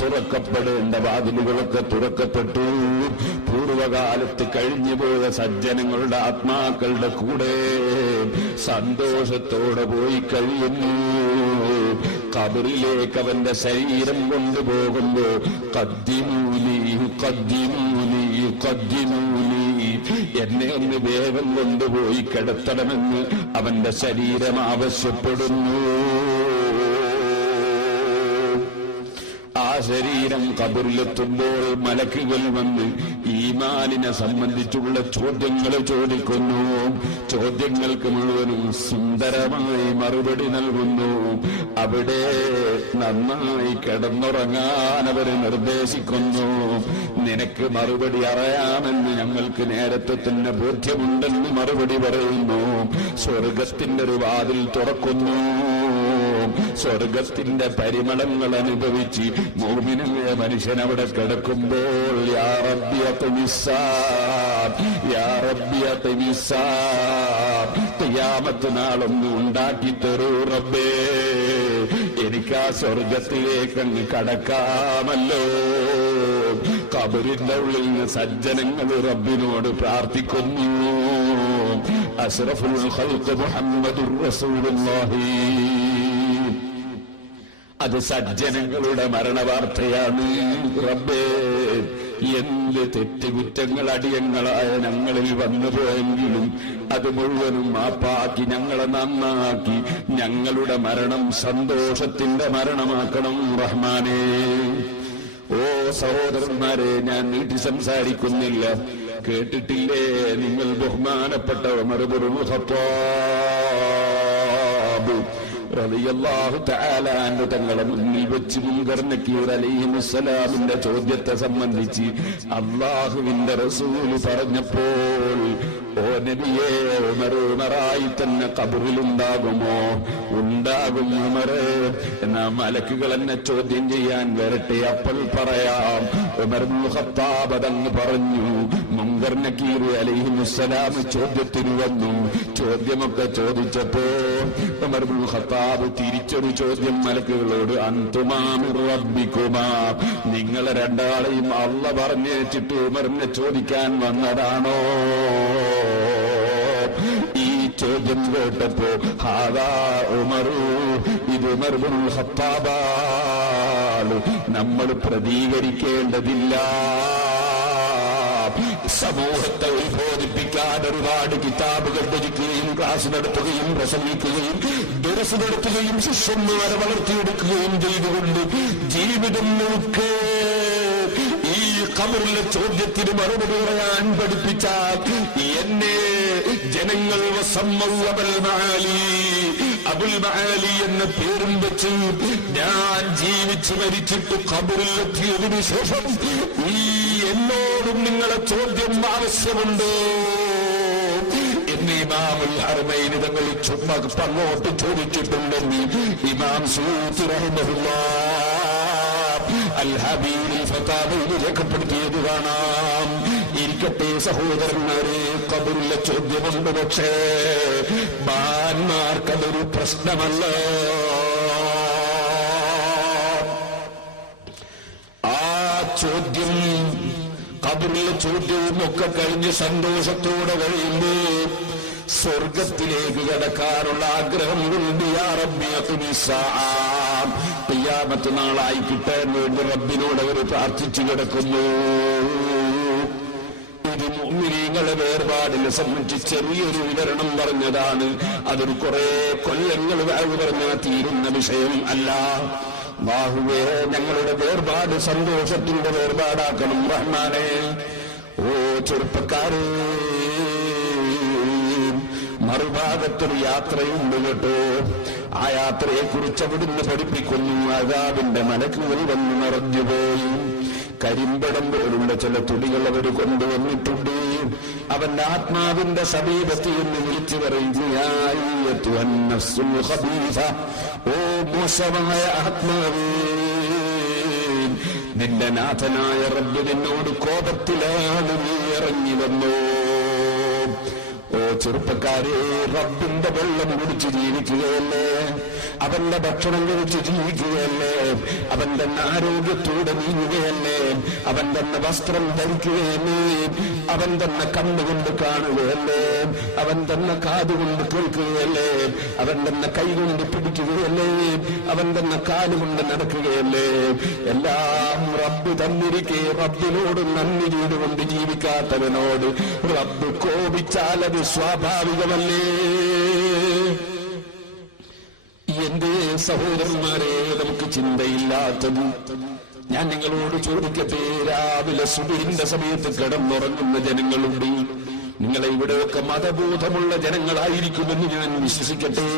തുറക്കപ്പെടേണ്ട വാതിലുകളൊക്കെ തുറക്കപ്പെട്ടു. പൂർവകാലത്ത് കഴിഞ്ഞുപോയ സജ്ജനങ്ങളുടെ ആത്മാക്കളുടെ കൂടെ സന്തോഷത്തോടെ പോയി കഴിയുന്നു. ഖബറിലേക്ക് അവന്റെ ശരീരം കൊണ്ടുപോകുമ്പോ ഖദ്ദിമൂലി ഖദ്ദിമൂലി ഖദ്ദിമൂലി, എന്നെ ഒന്ന് വേഗം കൊണ്ടുപോയി കിടത്തണമെന്ന് അവന്റെ ശരീരം ആവശ്യപ്പെടുന്നു. ആ ശരീരം ഖബറിലെത്തുമ്പോൾ മലക്കുകൾ വന്ന് ഈമാനിനെ സംബന്ധിച്ചുള്ള ചോദ്യങ്ങൾ ചോദിക്കുന്നു. ചോദ്യങ്ങൾക്ക് മുഴുവനും സുന്ദരമായി മറുപടി നൽകുന്നു. അവിടെ നന്നായി കിടന്നുറങ്ങാൻ അവർ നിർദ്ദേശിക്കുന്നു. നിനക്ക് മറുപടി അറിയാമെന്ന് ഞങ്ങൾക്ക് നേരത്തെ തന്നെ ബോധ്യമുണ്ടെന്ന് മറുപടി പറയുന്നു. സ്വർഗത്തിന്റെ ഒരു വാതിൽ തുറക്കുന്നു. സ്വർഗത്തിന്റെ പരിമളങ്ങൾ അനുഭവിച്ച് മുഅ്മിനായ മനുഷ്യൻ അവിടെ കിടക്കുമ്പോൾ യാ റബ്ബി അത്മിസ്സാബ്, യാ റബ്ബി അത്മിസ്സാബ്, ഖിയാമത്ത് നാളൊന്ന് ഉണ്ടാക്കി തരൂ റബ്ബേ, എനിക്ക് ആ സ്വർഗത്തിലേക്ക് അങ്ങ് കടക്കാമല്ലോ. ഖബറിന്റെ ഉള്ളിൽ നിന്ന് സജ്ജനങ്ങൾ റബ്ബിനോട് പ്രാർത്ഥിക്കുന്നു. അഷ്റഫുൽ ഖൽഖ് മുഹമ്മദുർ റസൂലുള്ളാഹി. അത് സജ്ജനങ്ങളുടെ മരണവാർത്തയാണ്. റബ്ബേ, എന്ത് തെറ്റുകുറ്റങ്ങൾ അടിയങ്ങളായ ഞങ്ങളിൽ വന്നുപോയെങ്കിലും അത് മുഴുവനും മാപ്പാക്കി ഞങ്ങളെ നന്നാക്കി ഞങ്ങളുടെ മരണം സന്തോഷത്തിന്റെ മരണമാക്കണം റഹ്മാനേ. ഓ സഹോദരന്മാരെ, ഞാൻ നീട്ടി സംസാരിക്കുന്നില്ല. കേട്ടിട്ടില്ലേ നിങ്ങൾ ബഹുമാനപ്പെട്ട ഉമർ ഇബ്നുൽ ഖത്താബ് റളിയല്ലാഹു തആല അൻഹു തങ്ങളെ മുന്നിൽ വെച്ച് മുൻകർ നക്കീർ അലൈഹിസ്സലാമിന്റെ ചോദ്യത്തെ സംബന്ധിച്ച് അല്ലാഹുവിന്റെ റസൂൽ പറഞ്ഞപ്പോൾ, ഓ നബിയേ, ഉമറായി തന്നെ ഖബറിലുണ്ടാകുമോ? ഉണ്ടാകും ഉമറേ. എന്നാ മലക്കുകൾ എന്നെ ചോദ്യം ചെയ്യാൻ വരട്ടെ, അപ്പോൾ പറയാം. ഉമർ ഇബ്നുൽ ഖത്താബ് അതങ്ങ് പറഞ്ഞു. മുൻകർ നക്കീർ അലൈഹിസ്സലാം ചോദ്യത്തിന് വന്നു. ചോദ്യമൊക്കെ ചോദിച്ചപ്പോ ഉമർ ഇബ്നുൽ ഖത്താബ് തിരിച്ചൊരു ചോദ്യം മലക്കുകളോട്, അൻതുമാ മിർ റബ്ബികുമാ, നിങ്ങളെ രണ്ടാളെയും അല്ലാഹ് പറഞ്ഞേച്ചിട്ട് ഉമറിനെ ചോദിക്കാൻ വന്നതാണോ? ഈ ചോദ്യം കേട്ടപ്പോ ഹാദാ ഉമറു, ഇത് ഉമർ ഇബ്നുൽ ഖത്താബാണ്, നമ്മൾ പ്രതികരിക്കേണ്ടതില്ല. സമൂഹത്തെ ഉത്ബോധിപ്പിക്കാൻ ഒരുപാട് കിതാബുകൾ രചിക്കുകയും ക്ലാസ് നടത്തുകയും പ്രസംഗിക്കുകയും ദർസ് നടത്തുകയും ശിഷ്യന്മാരെ വളർത്തിയെടുക്കുകയും ചെയ്തുകൊണ്ട് ജീവിതം നോക്ക് ഈ ഖബറിലെ ചോദ്യത്തിന് മറുപടി പറയാൻ പഠിപ്പിച്ചാൽ എന്നെ ജനങ്ങൾ അബുൽ മആലി എന്ന പേരും വെച്ച് ഞാൻ ജീവിച്ചു മരിച്ചിട്ട് ഖബറിലെത്തിയതിനു ശേഷം ഈ എന്നോടും നിങ്ങളെ ചോദ്യം ആവശ്യമുണ്ടോ എന്ന് ഇമാമുൽ ഹറമൈനി തങ്ങൾ ചുമ്മാ അങ്ങോട്ട് ചോദിച്ചിട്ടുണ്ടെന്ന് ഇമാം സൂത്തി റഹിമഹുല്ലാഹ് അൽ ഹബീബിൽ ഫതാവയിൽ രേഖപ്പെടുത്തിയത് കാണാം. ഇരിക്കട്ടെ സഹോദരന്മാരെ, ഖബറിലെ ചോദ്യമുണ്ട്, പക്ഷേ മഹാന്മാർക്കതൊരു പ്രശ്നമല്ല. ആ ചോദ്യം, ഖബറിലെ ചോദ്യവും ഒക്കെ കഴിഞ്ഞ് സന്തോഷത്തോടെ കഴിയുമ്പോൾ സ്വർഗത്തിലേക്ക് കടക്കാനുള്ള ആഗ്രഹം കൊണ്ട് യാ റബ്ബി അത്മിസ്സാഅ, ഖിയാമത്ത് നാളായി കിട്ടാൻ വേണ്ടി റബ്ബിനോട് അവർ പ്രാർത്ഥിച്ചു കിടക്കുന്നു. ഇത് മുഅ്മിനീങ്ങളെ വേർപാടിനെ സംബന്ധിച്ച് ചെറിയൊരു വിവരണം പറഞ്ഞതാണ്. അതൊരു കുറെ കൊല്ലങ്ങൾ പറഞ്ഞാൽ തീരുന്ന വിഷയം അല്ല. അല്ലാഹുവേ, ഞങ്ങളുടെ വേർപാട് സന്തോഷത്തിന്റെ വേർപാടാക്കണം റഹ്മാനേ. ഓ ചെറുപ്പക്കാരേ, മറുഭാഗത്തൊരു യാത്രയുണ്ട് കേട്ടോ. ആ യാത്രയെ കുറിച്ച് അവിടുന്ന് പഠിപ്പിക്കുന്നു. അദാബിന്റെ മലക്കുകൾ വന്ന് നിറഞ്ഞുപോയി. കരിമ്പടം പോലുള്ള ചില തുടികൾ അവർ കൊണ്ടുവന്നിട്ടുണ്ട്. അവന്റെ ആത്മാവിന്റെ സമീപത്ത് എന്ന് വിളിച്ചു പറയുന്നു, ഓ മോശമായ ആത്മാവേ, നിന്റെ നാഥനായ റബ്ബ് നിന്നോട് കോപത്തിലാണ്, നീ ഇറങ്ങി വന്നോ. ഓ ചെറുപ്പക്കാരെ, റബ്ബിന്റെ വെള്ളം കുടിച്ച് ജീവിക്കുകയല്ലേ, അവന്റെ ഭക്ഷണം കഴിച്ച് ജീവിക്കുകയല്ലേ, അവൻ തന്നെ ആരോഗ്യത്തോടെ നീങ്ങുകയല്ലേ, അവൻ തന്നെ വസ്ത്രം ധരിക്കുകയല്ലേ, അവൻ തന്നെ കണ്ണുകൊണ്ട് കാണുകയല്ലേ, അവൻ തന്നെ കാതുകൊണ്ട് കേൾക്കുകയല്ലേ, അവൻ തന്നെ കൈകൊണ്ട് പിടിക്കുകയല്ലേ, അവൻ തന്നെ കാലുകൊണ്ട് നടക്കുകയല്ലേ. എല്ലാം റബ്ബ് തന്നിരിക്കെ റബ്ബിനോട് നന്ദി ചെയ്തുകൊണ്ട് ജീവിക്കാത്തവനോട് റബ്ബ് കോപിച്ചാലത് സ്വാഭാവികമല്ലേ? എന്റെ സഹോദരന്മാരെ, നമുക്ക് ചിന്തയില്ലാത്തത് ഞാൻ നിങ്ങളോട് ചോദിക്കട്ടെ. രാവിലെ സുബഹിന്റെ സമയത്ത് കിടന്നുറങ്ങുന്ന ജനങ്ങളുണ്ട്. നിങ്ങളെ ഇവിടെയൊക്കെ മതബോധമുള്ള ജനങ്ങളായിരിക്കുമെന്ന് ഞാൻ വിശ്വസിക്കട്ടെ.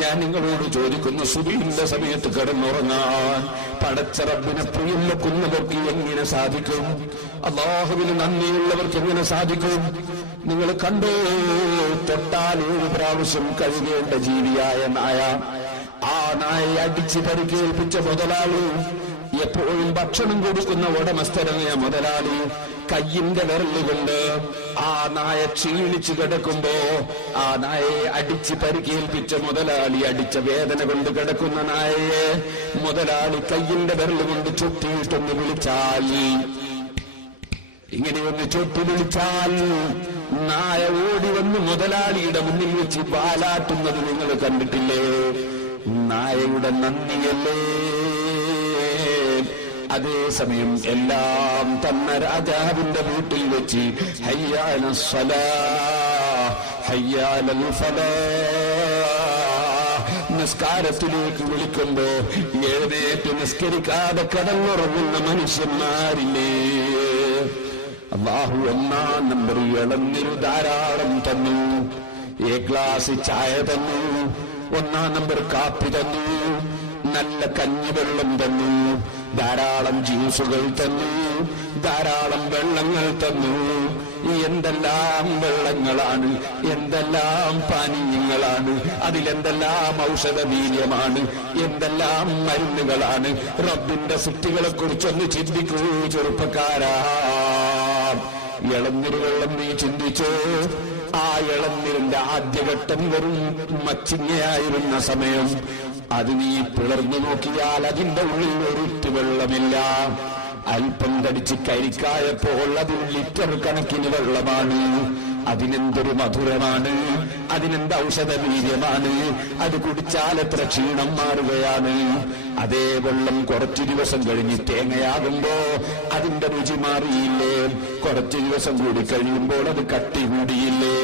ഞാൻ നിങ്ങളോട് ചോദിക്കുന്നു, സുബഹിന്റെ സമയത്ത് കിടന്നുറങ്ങാൻ പടച്ച റബ്ബിനെ പ്രിയം വെക്കുന്നവർക്ക് എങ്ങനെ സാധിക്കും? അല്ലാഹുവിന് നന്ദിയുള്ളവർക്ക് എങ്ങനെ സാധിക്കും? നിങ്ങൾ കണ്ടോ, തൊട്ടാൽ 7 പ്രാവശ്യം കഴുകേണ്ട ജീവിയായ നായ, ആ നായയെ അടിച്ച് പരിക്കേൽപ്പിച്ച മുതലാളി, എപ്പോഴും ഭക്ഷണം കൊടുക്കുന്ന ഉടമസ്ഥനായ മുതലാളി കയ്യിന്റെ വിരലുകൊണ്ട് ആ നായ ക്ഷീണിച്ചു കിടക്കുമ്പോ ആ നായയെ അടിച്ച് പരിക്കേൽപ്പിച്ച മുതലാളി, അടിച്ച വേദന കൊണ്ട് കിടക്കുന്ന നായയെ മുതലാളി കയ്യിന്റെ വിരലുകൊണ്ട് ചുട്ടിയിട്ടൊന്ന് വിളിച്ചാൽ, ഇങ്ങനെയൊന്ന് ചുട്ടി വിളിച്ചാൽ നായ ഓടി വന്ന് മുതലാളിയുടെ മുന്നിൽ വെച്ച് വാലാട്ടുന്നത് നിങ്ങൾ കണ്ടിട്ടില്ലേ? നായയുടെ നന്ദിയല്ലേ? അതേസമയം എല്ലാം തന്ന രാജാവിന്റെ വീട്ടിൽ വെച്ച് ഹയ്യാല സ്വലാഹ് ഹയ്യാലൽ ഫലാഹ് നിസ്കാരത്തിലേക്ക് വിളിക്കുമ്പോ എഴുന്നേറ്റ് നിസ്കരിക്കാതെ കടന്നുറങ്ങുന്ന മനുഷ്യന്മാരില്ലേ? അല്ലാഹു ഒന്നാം നമ്പർ ഇളനീർ ധാരാളം തന്നു, എ ഗ്ലാസ് ചായ തന്നു, ഒന്നാം നമ്പർ കാപ്പി തന്നു, നല്ല കഞ്ഞിവെള്ളം തന്നു, ധാരാളം ജ്യൂസുകൾ തന്നു, ധാരാളം വെള്ളങ്ങൾ തന്നു. എന്തെല്ലാം വെള്ളങ്ങളാണ്, എന്തെല്ലാം പാനീയങ്ങളാണ്, അതിലെന്തെല്ലാം ഔഷധവീര്യമാണ്, എന്തെല്ലാം മരുന്നുകളാണ്. റബ്ബിന്റെ സൃഷ്ടികളെ കുറിച്ചൊന്ന് ചിന്തിക്കൂ ചെറുപ്പക്കാരാ. ഇളനീർ വെള്ളം നീ ചിന്തിച്ചോ? ആ ഇളനീരിന്റെ ആദ്യഘട്ടം വെറും മച്ചിങ്ങയായിരുന്ന സമയം, അത് നീ പിളർന്നു നോക്കിയാൽ അതിന്റെ ഉള്ളിൽ ഒരിറ്റ് വെള്ളമില്ല. അല്പം കടിച്ച് കരിക്കായപ്പോൾ അതിൽ ലിറ്റർ കണക്കിന് വെള്ളമാണ്. അതിനെന്തൊരു മധുരമാണ്, അതിനെന്ത് ഔഷധവീര്യമാണ്. അത് കുടിച്ചാൽ എത്ര ക്ഷീണം മാറുകയാണ്. അതേ വെള്ളം കുറച്ചു ദിവസം കഴിഞ്ഞ് തേങ്ങയാകുമ്പോ അതിന്റെ രുചി മാറിയില്ലേ? കുറച്ചു ദിവസം കൂടി കഴിയുമ്പോൾ അത് കട്ടി കൂടിയില്ലേ?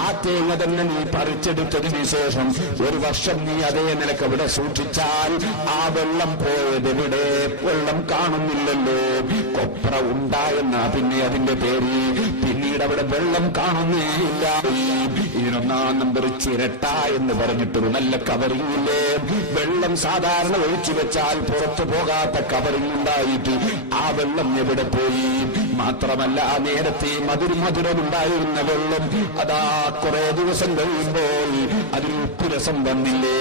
ആ തേങ്ങ തന്നെ നീ പറിച്ചെടുത്തതിന് ശേഷം ഒരു വർഷം നീ അതേ നിലക്ക് അവിടെ സൂക്ഷിച്ചാൽ ആ വെള്ളം പോയതെവിടെ? വെള്ളം കാണുന്നില്ലല്ലോ. കൊപ്ര ഉണ്ടായെന്ന പിന്നെ അതിന്റെ പേര്. പിന്നീട് അവിടെ വെള്ളം കാണുന്നേയില്ല. ഇതിനൊന്നാം നമ്പർ ചിരട്ട എന്ന് പറഞ്ഞിട്ടൊരു നല്ല കവറിംഗ് ഇല്ലേ? വെള്ളം സാധാരണ ഒഴിച്ചു വെച്ചാൽ പുറത്തു പോകാത്ത കവറിംഗ് ഉണ്ടായിട്ട് ആ വെള്ളം എവിടെ പോയി? മാത്രമല്ല നേരത്തെ മധുരമുണ്ടായിരുന്ന വെള്ളം അതാ കുറെ ദിവസം കഴിയുമ്പോൾ അതിൽ ഉപ്പുരസം വന്നില്ലേ?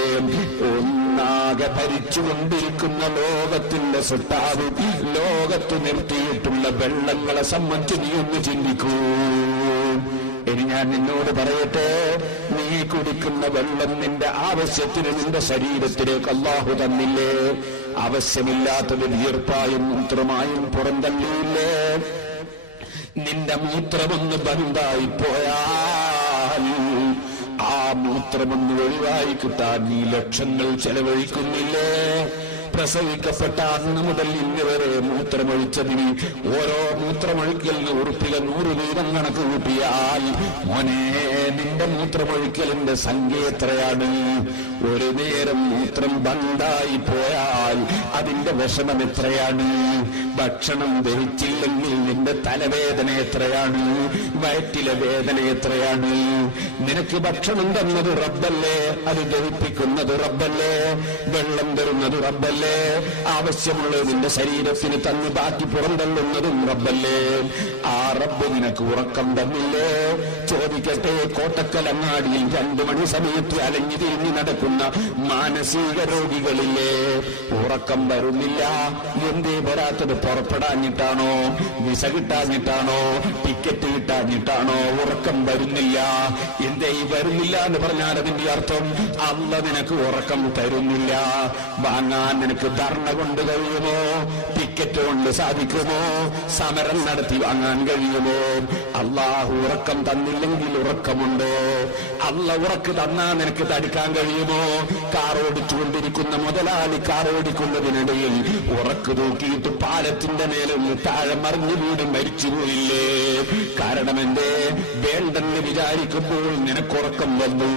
ഒന്നാകെ ഭരിച്ചുകൊണ്ടിരിക്കുന്ന ലോകത്തിന്റെ സൃഷ്ടാവ് ലോകത്ത് നിർത്തിയിട്ടുള്ള വെള്ളങ്ങളെ സംബന്ധിച്ച് നീ ഒന്ന് ചിന്തിക്കൂ. ഇനി ഞാൻ നിന്നോട് പറയട്ടെ, നീ കുടിക്കുന്ന വെള്ളം നിന്റെ ആവശ്യത്തിന് നിന്റെ ശരീരത്തിലേക്ക് അല്ലാഹു തന്നില്ലേ? ആവശ്യമില്ലാത്തത് വിയർപ്പായും മൂത്രമായും പുറന്തള്ളിയില്ലേ? നിന്റെ മൂത്രമൊന്ന് ബന്ധായി പോയാൽ ആ മൂത്രമൊന്ന് ഒഴിവായി കിട്ടാൻ നീ ലക്ഷങ്ങൾ ചെലവഴിക്കുന്നില്ലേ? പ്രസവിക്കപ്പെട്ട അന്ന് മുതൽ ഇന്ന് വരെ മൂത്രമൊഴിച്ചതിന് ഓരോ മൂത്രമൊഴിക്കലിന് ഉറുപ്പിക 100 വീതം കണക്ക് കൂട്ടിയാൽ മോനെ നിന്റെ മൂത്രമൊഴിക്കലിന്റെ സംഖ്യ എത്രയാണ്? ഒരു നേരം മൂത്രം ബന്ധായി പോയാൽ അതിന്റെ വിഷമം എത്രയാണ്? ഭക്ഷണം ദഹിച്ചില്ലെങ്കിൽ നിന്റെ തലവേദന എത്രയാണ്? വയറ്റിലെ വേദന എത്രയാണ്? നിനക്ക് ഭക്ഷണം തന്നത് റബ്ബല്ലേ? അത് ദഹിപ്പിക്കുന്നത് റബ്ബല്ലേ? വെള്ളം തരുന്നത് റബ്ബല്ലേ? ആവശ്യമുള്ളത് നിന്റെ ശരീരത്തിന് തന്നു ബാക്കി പുറന്തള്ളുന്നതും റബ്ബല്ലേ? ആ റബ്ബ് നിനക്ക് ഉറക്കം തന്നില്ലേ? ചോദിക്കട്ടെ, കോട്ടക്കലങ്ങാടിയിൽ 2 മണി സമയത്ത് അലഞ്ഞു തിരിഞ്ഞു നടക്കുന്ന മാനസിക രോഗികളില്ലേ? ഉറക്കം വരുന്നില്ല. എന്തേ വരാത്തത്? പുറപ്പെടാഞ്ഞിട്ടാണോ? വിസ കിട്ടാഞ്ഞിട്ടാണോ? ടിക്കറ്റ് കിട്ടാഞ്ഞിട്ടാണോ? ഉറക്കം വരുന്നില്ല. എന്തേ വരുന്നില്ല എന്ന് പറഞ്ഞാൽ അതിന്റെ അർത്ഥം അല്ലാഹ് നിനക്ക് ഉറക്കം തരുന്നില്ല. വാങ്ങാൻ നിനക്ക് ധർണ കൊണ്ട് കഴിയുമോ? ടിക്കറ്റ് കൊണ്ട് സാധിക്കുമോ? സമരം നടത്തി വാങ്ങാൻ കഴിയുമോ? അല്ലാഹു ഉറക്കം തന്നില്ലെങ്കിൽ ഉറക്കമുണ്ടോ? അല്ലാഹ് ഉറക്ക് തന്നാ നിനക്ക് തടുക്കാൻ കഴിയുമോ? കാറോടിച്ചുകൊണ്ടിരിക്കുന്ന മുതലാളി കാറോടിക്കുന്നതിനിടയിൽ ഉറക്ക് തൂക്കിയിട്ട് പാലത്തിന്റെ മേലൊന്ന് താഴെ മറിഞ്ഞു വീട് മരിച്ചുപോയില്ലേ? കാരണം എന്തേ? വേണ്ടെന്ന് വിചാരിക്കുമ്പോൾ നിനക്കുറക്കം വന്നു,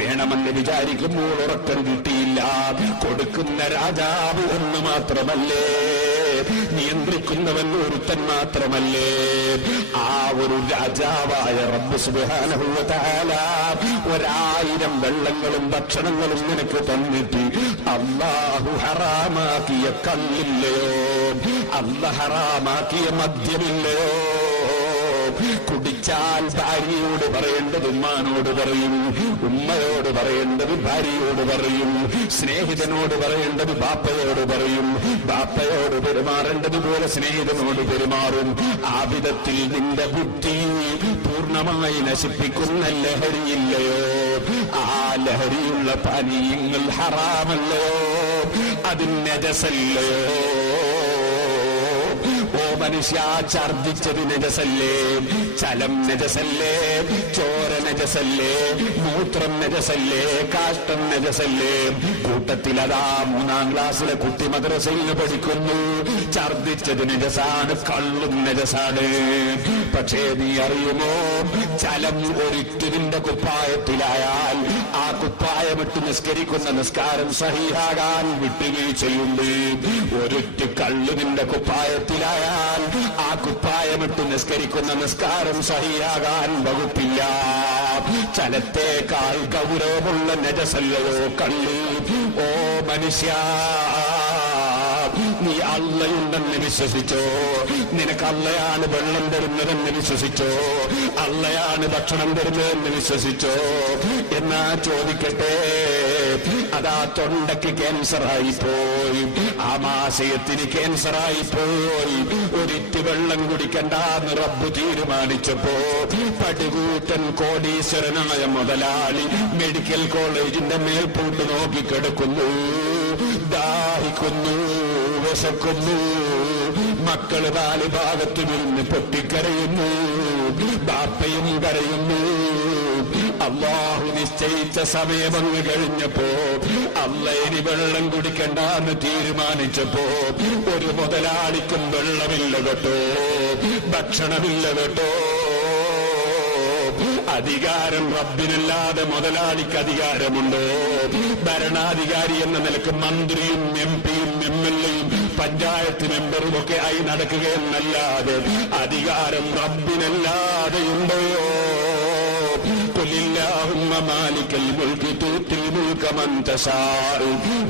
വേണമെന്ന് വിചാരിക്കുമ്പോൾ ഉറക്കം കിട്ടിയില്ല. കൊടുക്കുന്ന രാജാവ് ഒന്ന് മാത്രമല്ലേ? നിയന്ത്രിക്കുന്നവൻ ഒരുത്തൻ മാത്രമല്ലേ? ആ ഒരു രാജാവായ റബ്ബ് സുബ്ഹാനഹു വ തആല 1000 വെള്ളങ്ങളും ഭക്ഷണങ്ങളും നിനക്ക് തന്നിട്ട് അല്ലാഹു ഹറാമാക്കിയ കള്ളില്ലയോ? അല്ലാഹു ഹറാമാക്കിയ മദ്യമില്ലയോ? കുടിച്ചാൽ ഭാര്യയോട് പറയേണ്ടത് ഉമ്മാനോട് പറയും, ഉമ്മയോട് പറയേണ്ടത് ഭാര്യയോട് പറയും, സ്നേഹിതനോട് പറയേണ്ടത് ബാപ്പയോട് പറയും, ബാപ്പയോട് പെരുമാറേണ്ടത് പോലെ സ്നേഹിതനോട് പെരുമാറും. ആ വിധത്തിൽ നിന്റെ ബുദ്ധി പൂർണ്ണമായി നശിപ്പിക്കുന്ന ലഹരിയില്ലയോ? ആ ലഹരിയുള്ള പാനീയങ്ങൾ ഹറാമല്ലയോ? അത് നജസല്ലയോ? ഓ മനുഷ്യ, ഛർദിച്ചത് നജസല്ലേ? ചലം നജസല്ലേ? ചോര നജസല്ലേ? മൂത്രം നജസല്ലേ? കാഷ്ടം നജസല്ലേ? കൂട്ടത്തിൽ അതാ 3ാം ക്ലാസ്സിലെ കുട്ടി മദ്രസയിൽ പഠിക്കുന്നു, ഛർദിച്ചത് നജസാണ്, കള്ളും നജസാണ്. പക്ഷേ നീ അറിയുമോ, ചലം ഒരിറ്റുവിന്റെ കുപ്പായത്തിലായാൽ ആ കുപ്പായമിട്ട് നിസ്കരിക്കുന്ന നിസ്കാരം സഹീഹാകാൻ വിട്ടുവീഴ്ചയുണ്ട്. ഒരിറ്റ് കള്ളുവിന്റെ കുപ്പായത്തിലായാൽ ആ കുപ്പായമിട്ട് നിസ്കരിക്കുന്ന നിസ്കാരം സഹീഹാകാൻ വകുപ്പില്ല. ചലത്തേക്കാൾ ഗൗരവമുള്ള നജസല്ലയോ കള്ള്? ഓ മനുഷ്യ, നീ അള്ളയുണ്ടെന്ന് വിശ്വസിച്ചോ? നിനക്ക് അള്ളയാണ് വെള്ളം തരുന്നതെന്ന് വിശ്വസിച്ചോ? അള്ളയാണ് ഭക്ഷണം തരുന്നതെന്ന് വിശ്വസിച്ചോ? എന്നാ ചോദിക്കട്ടെ, അതാ തൊണ്ടയ്ക്ക് ക്യാൻസറായിപ്പോയി, ആമാശയത്തിന് ക്യാൻസറായിപ്പോയി, ഒരിറ്റ് വെള്ളം കുടിക്കണ്ടെന്ന് റബ്ബ് തീരുമാനിച്ചപ്പോ പടുകൂട്ടൻ കോടീശ്വരനായ മുതലാളി മെഡിക്കൽ കോളേജിന്റെ മേൽപൂട്ട് നോക്കിക്കിടക്കുന്നു, ദാഹിക്കുന്നു, വിശക്കുന്നു, മക്കള് 4 ഭാഗത്തു നിന്ന് പൊട്ടിക്കരയുന്നു, ബാപ്പയും കരയുന്നു. അല്ലാഹു നിശ്ചയിച്ച സമയമങ്ങ് കഴിഞ്ഞപ്പോ, അല്ല ഇനി വെള്ളം കുടിക്കണ്ടെന്ന് തീരുമാനിച്ചപ്പോ ഒരു മുതലാളിക്കും വെള്ളമില്ല കേട്ടോ, ഭക്ഷണമില്ല കേട്ടോ. അധികാരം റബ്ബിനല്ലാതെ മുതലാളിക്ക് അധികാരമുണ്ടോ? ഭരണാധികാരി എന്ന നിലക്ക് മന്ത്രിയും എംപിയും എംഎൽഎയും പഞ്ചായത്ത് മെമ്പറും ഒക്കെ ആയി നടക്കുകയെന്നല്ലാതെ അധികാരം റബ്ബിനല്ലാതെയുണ്ടോ? قل اللهم مالك الملك تؤتي الملك من تشاء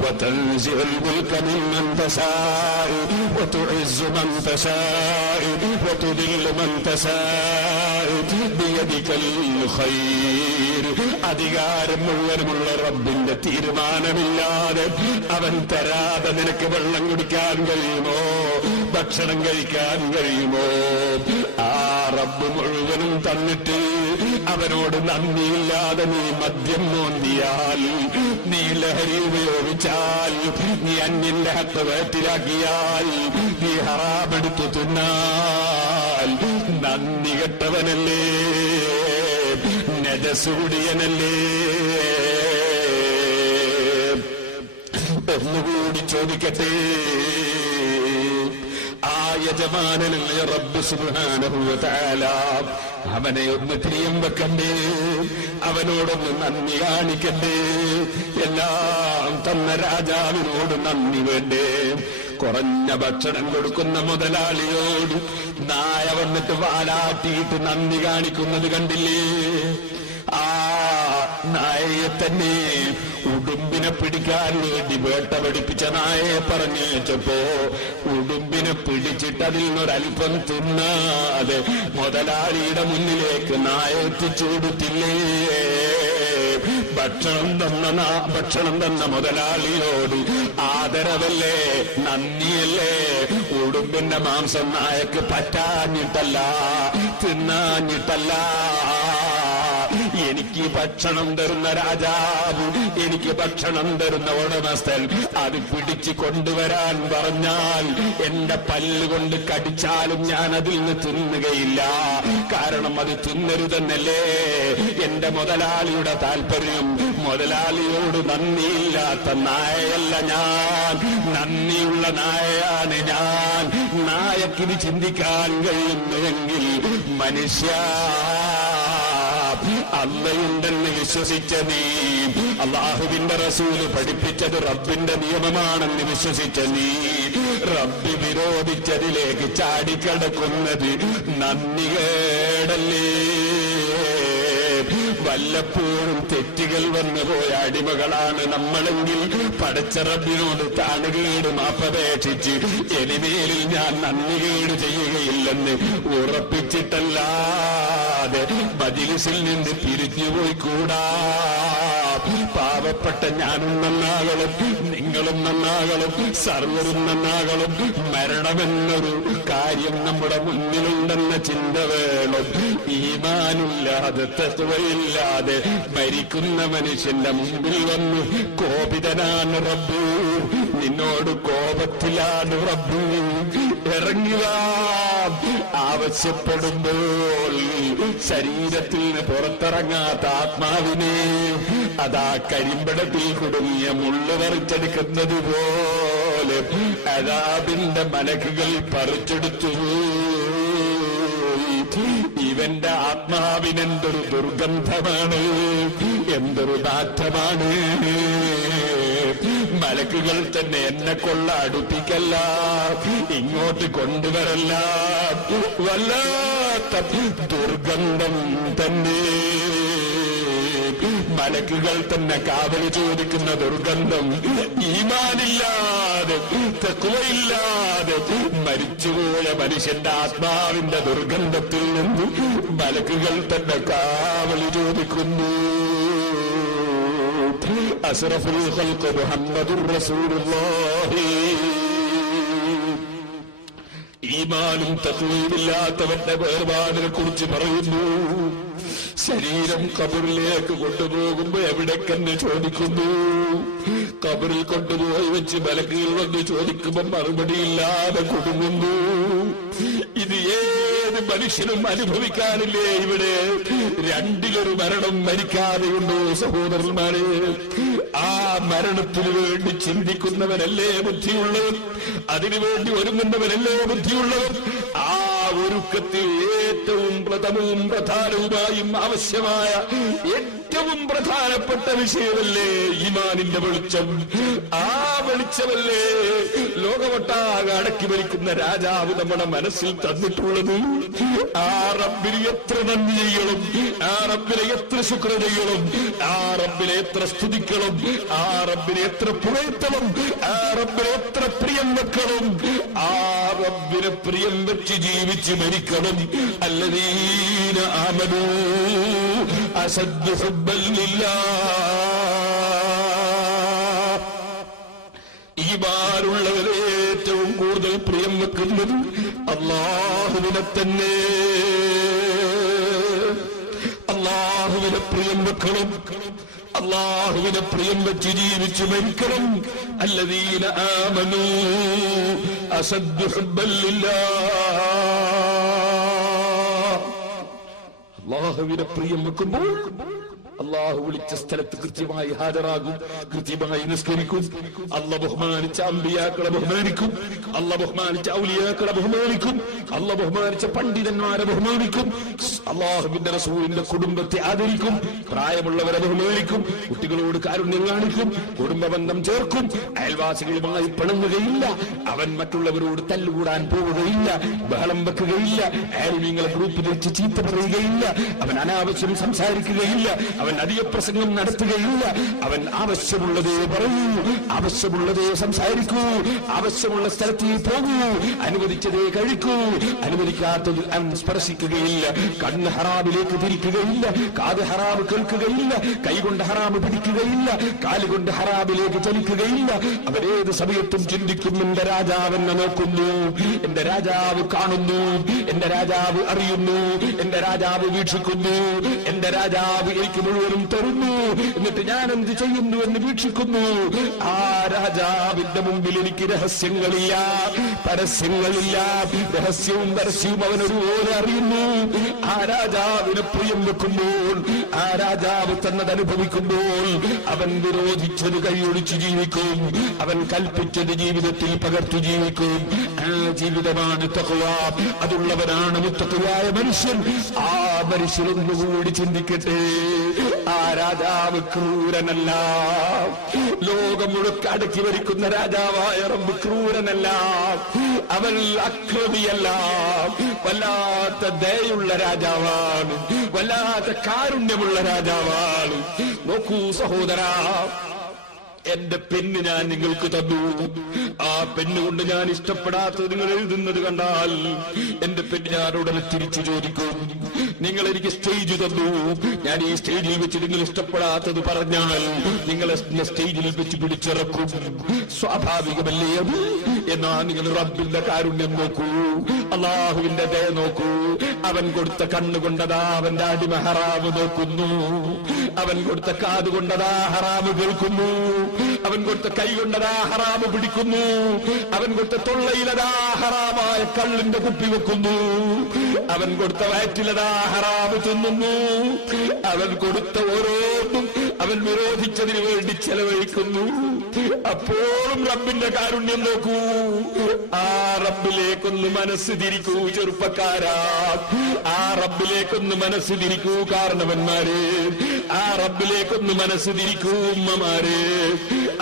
وتنزع الملك ممن تشاء وتعز من تشاء وتذل من تشاء بيدك الخير. അധികാരം മുഴുവനുമുള്ള റബ്ബിന്റെ തീരുമാനമില്ലാതെ അവൻ തരാതെ നിനക്ക് വെള്ളം കുടിക്കാൻ കഴിയുമോ? ഭക്ഷണം കഴിക്കാൻ കഴിയുമോ? ആ റബ്ബ് മുഴുവനും തന്നിട്ട് അവനോട് നന്ദിയില്ലാതെ നീ മദ്യം മോന്തിയാൽ, നീ ലഹരി ഉപയോഗിച്ചാൽ, നീ അന്യന്റെ ഹത്ത് വയറ്റിലാക്കിയാൽ, നീ ഹറാമെടുത്തു തിന്നാൽ നന്ദി കെട്ടവനല്ലേ, നജസൂടിയനല്ലേ? ഒന്നുകൂടി ചോദിക്കട്ടെ, ആ യജമാനനായ റബ്ബ് സുബ്ഹാനഹു വ തആല അവനെ ഒന്ന് പ്രിയം വെക്കണ്ടേ? അവനോടൊന്ന് നന്ദി കാണിക്കണ്ടേ? എല്ലാം തന്ന രാജാവിനോട് നന്ദി വേണ്ടേ? കുറഞ്ഞ ഭക്ഷണം കൊടുക്കുന്ന മുതലാളിയോട് നായ വന്നിട്ട് വാലാട്ടിയിട്ട് നന്ദി കാണിക്കുന്നത് കണ്ടില്ലേ? ആ നായയെ തന്നെ ഉടുമ്പിനെ പിടിക്കാൻ വേണ്ടി വേട്ട പഠിപ്പിച്ച നായയെ പറഞ്ഞേച്ചപ്പോ ഉടുമ്പിനെ പിടിച്ചിട്ട് അതിൽ നിന്നൊരൽപ്പം തിന്നാതെ മുതലാളിയുടെ മുന്നിലേക്ക് നായ എത്തിച്ചു കൊടുത്തില്ലേ? ഭക്ഷണം തന്ന മുതലാളിയോട് ആദരവല്ലേ, നന്ദിയല്ലേ? ഉടുമ്പിന്റെ മാംസം നായക്ക് പറ്റാഞ്ഞിട്ടല്ല, തിന്നാഞ്ഞിട്ടല്ല. എനിക്ക് ഭക്ഷണം തരുന്ന രാജാവ്, എനിക്ക് ഭക്ഷണം തരുന്ന ഉടമസ്ഥൻ അത് പിടിച്ചു കൊണ്ടുവരാൻ പറഞ്ഞാൽ എന്റെ പല്ലുകൊണ്ട് കടിച്ചാലും ഞാൻ അതിൽ നിന്ന് തിന്നുകയില്ല. കാരണം അത് തിന്നരുതെന്നല്ലേ എന്റെ മുതലാളിയുടെ താല്പര്യം. മുതലാളിയോട് നന്ദിയില്ലാത്ത നായയല്ല ഞാൻ, നന്ദിയുള്ള നായയാണ് ഞാൻ. നായക്കിന് ചിന്തിക്കാൻ കഴിയുന്നുവെങ്കിൽ മനുഷ്യ, അള്ളയുണ്ടെന്ന് വിശ്വസിച്ച നീ, അള്ളാഹുവിന്റെ റസൂല് പഠിപ്പിച്ചത് റബ്ബിന്റെ നിയമമാണെന്ന് വിശ്വസിച്ച നീ, റബ്ബ് വിരോധിച്ചതിലേക്ക് ചാടിക്കടക്കുന്നത് നന്ദികേടല്ലേ? വല്ലപ്പോഴും തെറ്റുകൾ വന്നുപോയ അടിമകളാണ് നമ്മളെങ്കിൽ പടച്ച റബ്ബിനോട് താണുകേട് മാപ്പപേക്ഷിച്ച് എനിമേലിൽ ഞാൻ നന്ദികേട് ചെയ്യുകയില്ലെന്ന് ഉറപ്പിച്ചിട്ടല്ലാതെ മജ്‌ലിസിൽ നിന്ന് പിരിഞ്ഞുപോയി കൂടാ. പാവപ്പെട്ട ഞാനും നന്നാകണം, നിങ്ങളും നന്നാകണം, സർവരും നന്നാകണം. മരണമെന്നൊരു കാര്യം നമ്മുടെ മുന്നിലുണ്ടെന്ന ചിന്ത വേണം. ഈമാനില്ലാതെ തഖ്വയില്ലാതെ മരിക്കുന്ന മനുഷ്യന്റെ മുമ്പിൽ വന്ന് കോപിതനാണ് റബ്ബ്, നിന്നോട് കോപത്തിലാണ് റബ്ബ്. ഇറങ്ങുക ആവശ്യപ്പെടുമ്പോൾ ശരീരത്തിൽ നിന്ന് പുറത്തിറങ്ങാത്ത ആത്മാവിനെ അതാ കരിമ്പടത്തിൽ കുടുങ്ങിയ മുള്ളു പറിച്ചെടുക്കുന്നത് പോലെ അദാബിന്റെ മലക്കുകൾ പറിച്ചെടുത്തു. ഇവന്റെ ആത്മാവിനെന്തൊരു ദുർഗന്ധമാണ്, എന്തൊരു നാറ്റമാണ്. മലക്കുകൾ തന്നെ എന്നെ കൊള്ള അടുപ്പിക്കല്ല, ഇങ്ങോട്ട് കൊണ്ടുവരല്ല, വല്ലാത്ത ദുർഗന്ധം തന്നെ. മലക്കുകൾ തന്നെ കാവല് ചോദിക്കുന്ന ദുർഗന്ധം. ഈമാനില്ലാതെ തഖ്വയില്ലാതെ മരിച്ചുപോയ മനുഷ്യന്റെ ആത്മാവിന്റെ ദുർഗന്ധത്തിൽ നിന്ന് മലക്കുകൾ തന്നെ കാവല് ചോദിക്കുന്നു. അസ്റഫുൽ ഖൽഖ് മുഹമ്മദുർ റസൂലുള്ളാഹി. ഈമാനും തഖ്വയില്ലാത്തവന്റെ വേർപാടിനെ കുറിച്ച് പറയുന്നു. ശരീരം ഖബറിലേക്ക് കൊണ്ടുപോകുമ്പോ എവിടേക്കെന്ന് ചോദിക്കുന്നു. ഖബറിൽ കൊണ്ടുപോയി വെച്ച് മലക്കുകൾ വന്ന് ചോദിക്കുമ്പോൾ മറുപടിയില്ലാതെ കുടുങ്ങുന്നു. ഇത് ഏത് മനുഷ്യനും അനുഭവിക്കാനില്ലേ? ഇവിടെ രണ്ടിലൊരു മരണം മരിക്കാതെയുണ്ടോ സഹോദരന്മാരെ? ആ മരണത്തിനു വേണ്ടി ചിന്തിക്കുന്നവനല്ലേ ബുദ്ധിയുള്ളവൻ, അതിനുവേണ്ടി ഒരുങ്ങുന്നവനല്ലേ ബുദ്ധിയുള്ളവൻ. ആ ഒരുക്കത്തിൽ ഏറ്റവും പ്രഥമവും പ്രധാനവുമായും ആവശ്യമായ ഏറ്റവും പ്രധാനപ്പെട്ട വിഷയമല്ലേ ഈമാനിന്റെ വെളിച്ചം? ആ വെളിച്ചമല്ലേ ലോകമൊട്ടാകെ അടക്കി ഭരിക്കുന്ന രാജാവ് നമ്മുടെ മനസ്സിൽ തന്നിട്ടുള്ളത്. ആ റബ്ബിന് എത്ര നന്ദി ചെയ്യണം, ആ റബ്ബിനെ എത്ര ശുക്ർ ചെയ്യണം, ആ റബ്ബിനെ എത്ര സ്തുതിക്കണം, ആ റബ്ബിനെ എത്ര പുകഴ്ത്തണം, ആ റബ്ബിനെ എത്ര പ്രിയം വെക്കണം. ആ റബ്ബിനെ പ്രിയം വെച്ച് ജീവിച്ച് മരിക്കണം. അല്ലദീന ആമനൂ അശദ്ദു ഹുബ്ബൻ ലില്ലാഹ്. ഈമാനുള്ളവരെ ഏറ്റവും കൂടുതൽ പ്രിയം വെക്കുന്നത് അല്ലാഹുവിനെ തന്നെ. അല്ലാഹുവിനെ പ്രിയം വെക്കണം, അല്ലാഹുവിനെ പ്രിയം വെച്ച് ജീവിച്ച് മരിക്കണം. അല്ലദീന ആമനൂ അശദ്ദു ഹുബ്ബൻ ലില്ലാഹ്. അല്ലാഹുവിനെ പ്രിയം വെക്കുമ്പോൾ അള്ളാഹു വിളിച്ച സ്ഥലത്ത് കൃത്യമായി ഹാജരാകും, കൃത്യമായി നിസ്കരിക്കും. അല്ല ബഹുമാനിച്ച അമ്പിയാക്കളെ ബഹുമാനിക്കും, അല്ല ബഹുമാനിച്ച ഔലിയാക്കളെ ബഹുമാനിക്കും, അല്ല ബഹുമാനിച്ച പണ്ഡിതന്മാരെ ബഹുമാനിക്കും, അള്ളാഹുവിന്റെ റസൂലിന്റെ കുടുംബത്തെ ആദരിക്കും, പ്രായമുള്ളവരെ ബഹുമാനിക്കും, കുട്ടികളോട് കാരുണ്യം കാണിക്കും, കുടുംബ ബന്ധം ചേർക്കും, അയൽവാസികളുമായി പിണങ്ങുകയില്ല, അവൻ മറ്റുള്ളവരോട് തല്ലുകൂടാൻ പോവുകയില്ല, ബഹളം വെക്കുകയില്ല, ആലിമീങ്ങളെ ഗ്രൂപ്പ് തിരിച്ച് ചീത്ത പറയുകയില്ല, അവൻ അനാവശ്യം സംസാരിക്കുകയില്ല, അവൻ അധികപ്രസംഗം നടത്തുകയില്ല, അവൻ ആവശ്യമുള്ളതേ പറയൂ, ആവശ്യമുള്ളതേ സംസാരിക്കൂ, ആവശ്യമുള്ള സ്ഥലത്ത് പോകൂ, അനുവദിച്ചതേ കഴിക്കൂ, അനുവദിക്കാത്തത് അവൻ സ്പർശിക്കുകയില്ല, കണ്ണ് ഹറാമിലേക്ക് തിരിക്കുകയില്ല, കാത് ഹറാമ് കേൾക്കുകയില്ല, കൈകൊണ്ട് ഹറാമ് പിടിക്കുകയില്ല, കാലുകൊണ്ട് ഹറാമിലേക്ക് ചലിക്കുകയില്ല. അവരേത് സമയത്തും ചിന്തിക്കും, എന്റെ രാജാവ് എന്നെ നോക്കുന്നു, എന്റെ രാജാവ് കാണുന്നു, എന്റെ രാജാവ് അറിയുന്നു, എന്റെ രാജാവ് വീക്ഷിക്കുന്നു, എന്റെ രാജാവ് എനിക്ക് മുഴുവനും തരുന്നു, എന്നിട്ട് ഞാൻ എന്ത് ചെയ്യുന്നു എന്ന് വീക്ഷിക്കുന്നു. ആ രാജാവിന്റെ മുമ്പിൽ എനിക്ക് രഹസ്യങ്ങളില്ല, പരസ്യങ്ങളില്ല, രഹസ്യവും പരസ്യവും അവനൊരുപോലെ അറിയുന്നു. ആ രാജാവിനെ പ്രിയം വെക്കുമ്പോൾ, ആ രാജാവ് തന്നത് അനുഭവിക്കുമ്പോൾ അവൻ വിരോധിച്ചത് കൈയൊഴിച്ച് ജീവിക്കും, അവൻ കൽപ്പിച്ചത് ജീവിതത്തിൽ പകർത്തു ജീവിക്കും. ആ ജീവിതമാണ് തഖ്വ, അതുള്ളവനാണ് മുത്തഖിയായ മനുഷ്യൻ. ആ മനുഷ്യനൊന്നുകൂടി ചിന്തിക്കട്ടെ, ആ രാജാവ് ക്രൂരനല്ല, ലോകം മുഴുക്ക അടക്കി ഭരിക്കുന്ന രാജാവായ റബ്ബ് ക്രൂരനല്ല, അവൻ അക്രമിയല്ല, വല്ലാത്ത ദയുള്ള രാജാവ്. രാജാവാണ്, വല്ലാത്ത കാരുണ്യമുള്ള രാജാവാണ്. നോക്കൂ സഹോദരാ, എന്റെ പെണ്ണ് ഞാൻ നിങ്ങൾക്ക് തന്നു. ആ പെണ്ണുകൊണ്ട് ഞാൻ ഇഷ്ടപ്പെടാത്തത് നിങ്ങൾ എഴുതുന്നത് കണ്ടാൽ എന്റെ പെണ്ണ് ഞാൻ ഉടനെ തിരിച്ചു ചോദിക്കും. നിങ്ങൾ എനിക്ക് സ്റ്റേജ് തന്നു, ഞാൻ ഈ സ്റ്റേജിൽ വെച്ച് നിങ്ങൾ ഇഷ്ടപ്പെടാത്തത് പറഞ്ഞാൽ നിങ്ങളെ സ്റ്റേജിൽ വെച്ച് പിടിച്ചിറക്കും. സ്വാഭാവികമല്ലേ അത്? എന്നാ നിങ്ങൾ റബ്ബിന്റെ കാരുണ്യം നോക്കൂ, അള്ളാഹുവിന്റെ ദയ നോക്കൂ. അവൻ കൊടുത്ത കണ്ണുകൊണ്ടതാ അവന്റെ അടിമ ഹറാമ് നോക്കുന്നു, അവൻ കൊടുത്ത കാതുകൊണ്ടതാ ഹറാമ് കേൾക്കുന്നു, അവൻ കൊടുത്ത കൈ കൊണ്ടതാ ഹറാമ് പിടിക്കുന്നു, അവൻ കൊടുത്ത തൊള്ളയിലതാ ഹറാമായ കള്ളിന്റെ കുപ്പി വെക്കുന്നു, അവൻ കൊടുത്ത വയറ്റിലതാ ഹറാമ് തിന്നുന്നു, അവൻ കൊടുത്ത ഓരോന്നും അവൻ വിരോധിച്ചതിന് വേണ്ടി ചെലവഴിക്കുന്നു. അപ്പോഴും റബ്ബിന്റെ കാരുണ്യം നോക്കൂ. ആ റബ്ബിലേക്കൊന്ന് മനസ്സ് തിരിക്കൂ ചെറുപ്പക്കാരാ, ആ റബ്ബിലേക്കൊന്ന് മനസ്സ് തിരിക്കൂ കാരണവന്മാരെ, ആ റബ്ബിലേക്കൊന്ന് മനസ്സ് തിരിക്കൂ ഉമ്മമാരെ,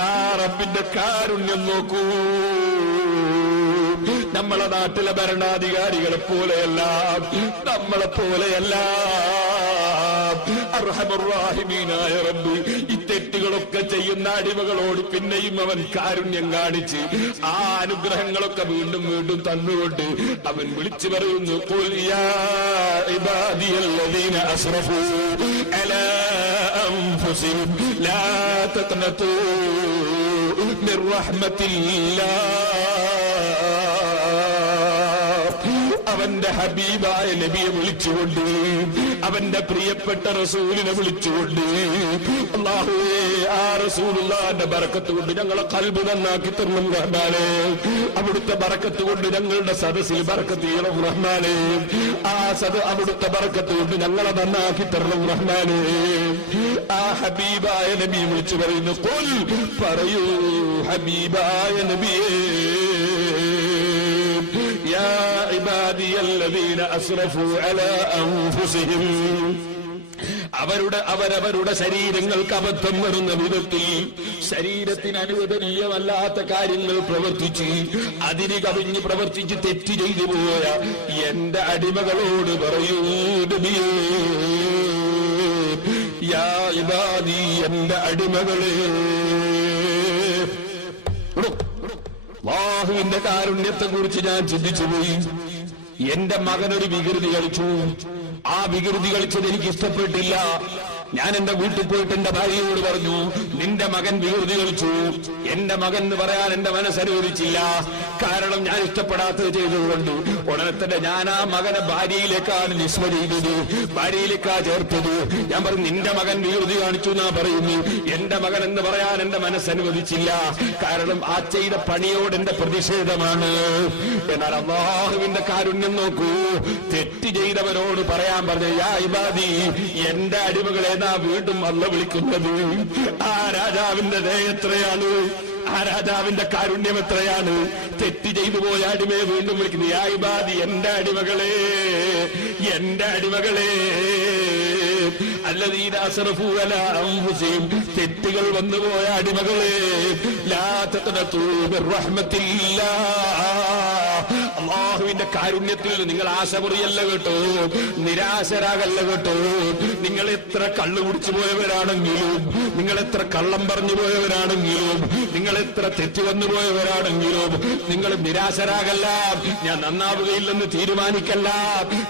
ആ റബ്ബിന്റെ കാരുണ്യം നോക്കൂ. നമ്മളെ നാട്ടിലെ ഭരണാധികാരികളെ പോലെയല്ല, നമ്മളെ പോലെയല്ല. അർഹമുർ-റഹീമീനായ റബ്ബ് ഈ തെറ്റുകളൊക്കെ ചെയ്യുന്ന അടിമകളോട് പിന്നെയും അവൻ കാരുണ്യം കാണിച്ച് ആ അനുഗ്രഹങ്ങളൊക്കെ വീണ്ടും വീണ്ടും തന്നുകൊണ്ട് അവൻ വിളിച്ചു പറയുന്നു, ഖുൽ യാ ഇബാദിയല്ലദീന അസ്റഫൂ അലാ അൻഫുസിഹിം ലാ തഖ്നതൂ മിർ റഹ്മത്തില്ലാഹ്. അവന്റെ ഹബീബായ നബിയെ വിളിച്ചുകൊണ്ട്, അവന്റെ പ്രിയപ്പെട്ട റസൂലിനെ വിളിച്ചുകൊണ്ട്, അല്ലാഹുവേ ആ റസൂലുള്ളാഹിന്റെ ബറക്കത്ത് കൊണ്ട് ഞങ്ങളെ ഖൽബ് നന്നാക്കി തരണം റഹ്മാനേ, അവിടുത്തെ ബറക്കത്ത് കൊണ്ട് ഞങ്ങളുടെ സദസ്സിൽ ബറക്കത്ത് ചെയ്യണം റഹ്മാനേ, ആ അവിടുത്തെ ബറക്കത്ത് കൊണ്ട് ഞങ്ങളെ നന്നാക്കി തരണം റഹ്മാനേ. ആ ഹബീബായ നബിയെ വിളിച്ചു പറയുന്നു, ഖുൽ പറയൂ ഹബീബായ നബിയേ, യാ ഇബാദിയല്ലദീന അസ്റഫൂ അലാ അൻഫുസിഹിം, അവരവരുടെ ശരീരങ്ങൾക്ക് അബദ്ധം വരുന്ന വിധത്തിൽ ശരീരത്തിന് അനുവദനീയമല്ലാത്ത കാര്യങ്ങൾ പ്രവർത്തിച്ച് അതിന് കവിഞ്ഞ് പ്രവർത്തിച്ച് തെറ്റ് ചെയ്തു പോയ എന്റെ അടിമകളോട് പറയൂ നബിയേ, യാ ഇബാദി എന്റെ അടിമകളെ. അല്ലാഹുവിന്റെ കാരുണ്യത്തെ കുറിച്ച് ഞാൻ ചിന്തിച്ചുപോയി. എന്റെ മകനൊരു വികൃതി കളിച്ചു, ആ വികൃതി കളിച്ചത് എനിക്ക് ഇഷ്ടപ്പെട്ടില്ല. ഞാൻ എന്റെ വീട്ടിൽ പോയിട്ട് എന്റെ ഭാര്യയോട് പറഞ്ഞു, നിന്റെ മകൻ വികൃതി കളിച്ചു. എന്റെ മകൻ എന്ന് പറയാൻ എന്റെ മനസ്സനുവദിച്ചില്ല, കാരണം ഞാൻ ഇഷ്ടപ്പെടാത്തത് ചെയ്തതുകൊണ്ട്. ഉടനെ തന്നെ ഞാൻ ആ മകനെ ഭാര്യയിലേക്കാണ് നിസ്ബ ചെയ്തത്, ഭാര്യയിലേക്കാ ചേർത്തത്. ഞാൻ പറഞ്ഞു, നിന്റെ മകൻ വികൃതി കാണിച്ചു എന്നാ പറയുന്നു, എന്റെ മകൻ എന്ന് പറയാൻ എന്റെ മനസ്സനുവദിച്ചില്ല, കാരണം ആ ചെയ്ത പണിയോട് എന്റെ പ്രതിഷേധമാണ്. എന്നാൽ അല്ലാഹുവിന്റെ കാരുണ്യം നോക്കൂ, തെറ്റ് ചെയ്തവരോട് പറയാൻ പറഞ്ഞു, യാ ഇബാദി എന്റെ അടിമകളെ വീണ്ടും അല്ല വിളിക്കുന്നത്. ആ രാജാവിന്റെ ദയ എത്രയാണ്, ആ രാജാവിന്റെ കാരുണ്യം എത്രയാണ്. തെറ്റ് ചെയ്തു പോയ അടിമയെ വീണ്ടും വിളിക്കുന്നു, യാ ഇബാദി എന്റെ അടിമകളെ, എന്റെ അടിമകളെ. അല്ലദീന അസ്റഫൂ അലാ അൻഫുസിഹിം, തെറ്റുകൾ വന്നുപോയ അടിമകളെ, ലാ തഖ്നതൂ മിർ റഹ്മത്തില്ലാഹ്, അല്ലാഹുവിന്റെ കാരുണ്യത്തിൽ നിങ്ങൾ ആശ മുറിയല്ല കേട്ടോ, നിരാശരാകല്ല കേട്ടോ. നിങ്ങൾ എത്ര കള്ളു കുടിച്ചു പോയവരാണെങ്കിലും, നിങ്ങൾ എത്ര കള്ളം പറഞ്ഞു പോയവരാണെങ്കിലും, നിങ്ങൾ എത്ര തെറ്റു വന്നു പോയവരാണെങ്കിലും നിങ്ങൾ നിരാശരാകല്ല. ഞാൻ നന്നാവുകയില്ലെന്ന് തീരുമാനിക്കല്ല,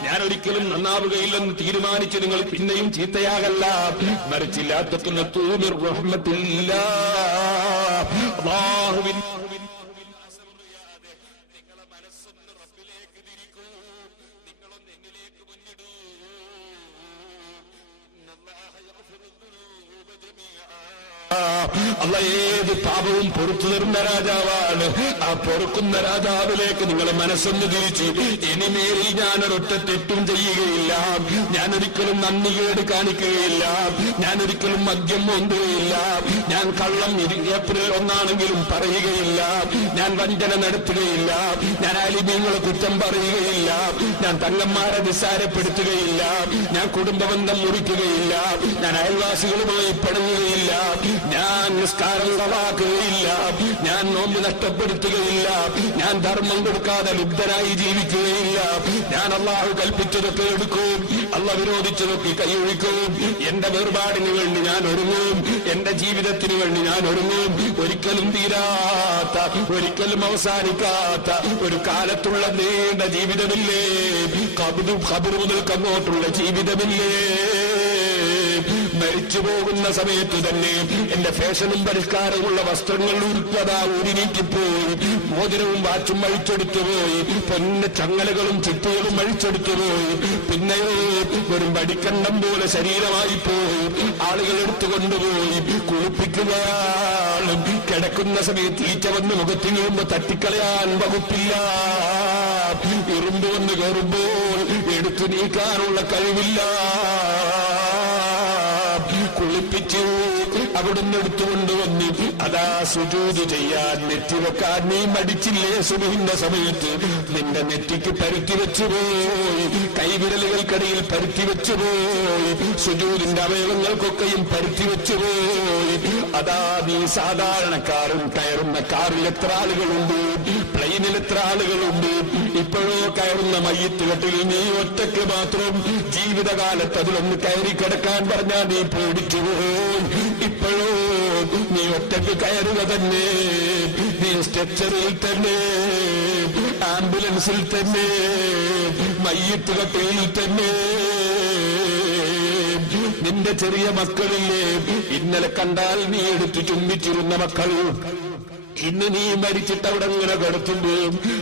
ഞാൻ ഒരിക്കലും നന്നാവുകയില്ലെന്ന് തീരുമാനിച്ച് നിങ്ങൾ പിന്നെയും ചീത്തയാകല്ല, മറിച്ചില്ലാത്ത അല്ലാഹ് ഏത് പാപവും പൊറുത്തു തരുന്ന രാജാവാണ്. ആ പൊറുക്കുന്ന രാജാവിലേക്ക് നിങ്ങളെ മനസ്സൊന്ന് തിരിച്ച്, ഇനിമേലിൽ ഞാനൊരൊറ്റ തെറ്റും ചെയ്യുകയില്ല, ഞാനൊരിക്കലും നന്ദികേട് കാണിക്കുകയില്ല, ഞാനൊരിക്കലും മദ്യം മോന്തുകയില്ല, ഞാൻ കള്ളം ഏപ്രിൽ 1 പറയുകയില്ല, ഞാൻ വഞ്ചന നടത്തുകയില്ല, ഞാൻ ആലിമീങ്ങളെ കുറ്റം പറയുകയില്ല, ഞാൻ തങ്ങന്മാരെ നിസ്സാരപ്പെടുത്തുകയില്ല, ഞാൻ കുടുംബബന്ധം മുറിക്കുകയില്ല, ഞാൻ അയൽവാസികളുമായി പിണങ്ങുകയില്ല, ഞാൻ ഞാൻ നിസ്കാരം കളാക്കുകയില്ല, ഞാൻ നോമ്പ് നഷ്ടപ്പെടുത്തുകയില്ല, ഞാൻ ധർമ്മം കൊടുക്കാതെ ലുബ്ധനായി ജീവിക്കുകയില്ല, ഞാൻ അള്ളാഹു കൽപ്പിച്ചതൊക്കെ എടുക്കും, അള്ളാഹ് വിരോധിച്ചതൊക്കെ കൈയൊഴിക്കും, എന്റെ വേർപാടിന് വേണ്ടി ഞാൻ ഒരുങ്ങും, എന്റെ ജീവിതത്തിന് വേണ്ടി ഞാൻ ഒരുങ്ങും. ഒരിക്കലും തീരാത്ത, ഒരിക്കലും അവസാനിക്കാത്ത ഒരു കാലത്തുള്ള നീണ്ട ജീവിതമില്ലേ, ഖബർ മുതൽക്ക് അങ്ങോട്ടുള്ള ജീവിതമില്ലേ. മരിച്ചു പോകുന്ന സമയത്ത് തന്നെ എന്റെ ഫാഷനും പരിഷ്കാരമുള്ള വസ്ത്രങ്ങൾ ഉരുനീക്കിപ്പോയി, മോതിരവും വാച്ചും അഴിച്ചെടുത്തു പോയി, പൊന്ന ചങ്ങലകളും ചിട്ടുകളും അഴിച്ചെടുത്തു പോയി, പിന്നെയോ വെറും വടിക്കണ്ണം പോലെ ശരീരമായി പോയി. ആളുകൾ എടുത്തുകൊണ്ടുപോയി കുളിപ്പിക്കുകയാണ്. കിടക്കുന്ന സമയത്ത് ഈച്ച വന്ന് മുഖത്ത് വീഴുമ്പോ തട്ടിക്കളയാൻ വകുപ്പില്ല. ഇരുമ്പ് വന്ന് കയറുമ്പോൾ എടുത്തു നീക്കാനുള്ള കഴിവില്ല. കുളിപ്പിച്ചു അവിടുന്ന് എടുത്തുകൊണ്ടുവന്ന് അതാ സുജൂദ് ചെയ്യാൻ നെറ്റിവെക്കാൻ നീ മടിച്ചില്ലേ? സുബഹിന്റെ സമയത്ത് നിന്റെ നെറ്റിക്ക് പരുത്തി വെച്ചുപോയി, കൈവിരലുകൾക്കിടയിൽ പരുത്തി വെച്ചുപോയി, സുജൂദിന്റെ അവയവങ്ങൾക്കൊക്കെയും പരുത്തി വെച്ചുപോയി. അതാ നീ സാധാരണക്കാരും കയറുന്ന കാറിൽ എത്ര ആളുകളുണ്ട്, പ്ലെയിനിൽ എത്ര ആളുകളുണ്ട്. ഇപ്പോഴോ കയറുന്ന മയ്യത്ത് കെട്ടിൽ നീ ഒറ്റയ്ക്ക് മാത്രം. ജീവിതകാലത്ത് അതിലൊന്ന് കയറി കിടക്കാൻ പറഞ്ഞാൽ നീ പേടിച്ചുപോയി. ഇപ്പോഴോ നീ ഒറ്റയ്ക്ക് കയറുക തന്നെ, നീ സ്ട്രെച്ചറിൽ തന്നെ, ആംബുലൻസിൽ തന്നെ, മയ്യത്ത് കെട്ടിൽ തന്നെ. നിന്റെ ചെറിയ മക്കളില്ലേ, ഇന്നലെ കണ്ടാൽ നീ എടുത്തു ചുംബിച്ചിരുന്ന മക്കൾ, ഇന്ന് നീ മരിച്ചിട്ട് അവിടെ ഇങ്ങനെ കിടത്തുമ്പോ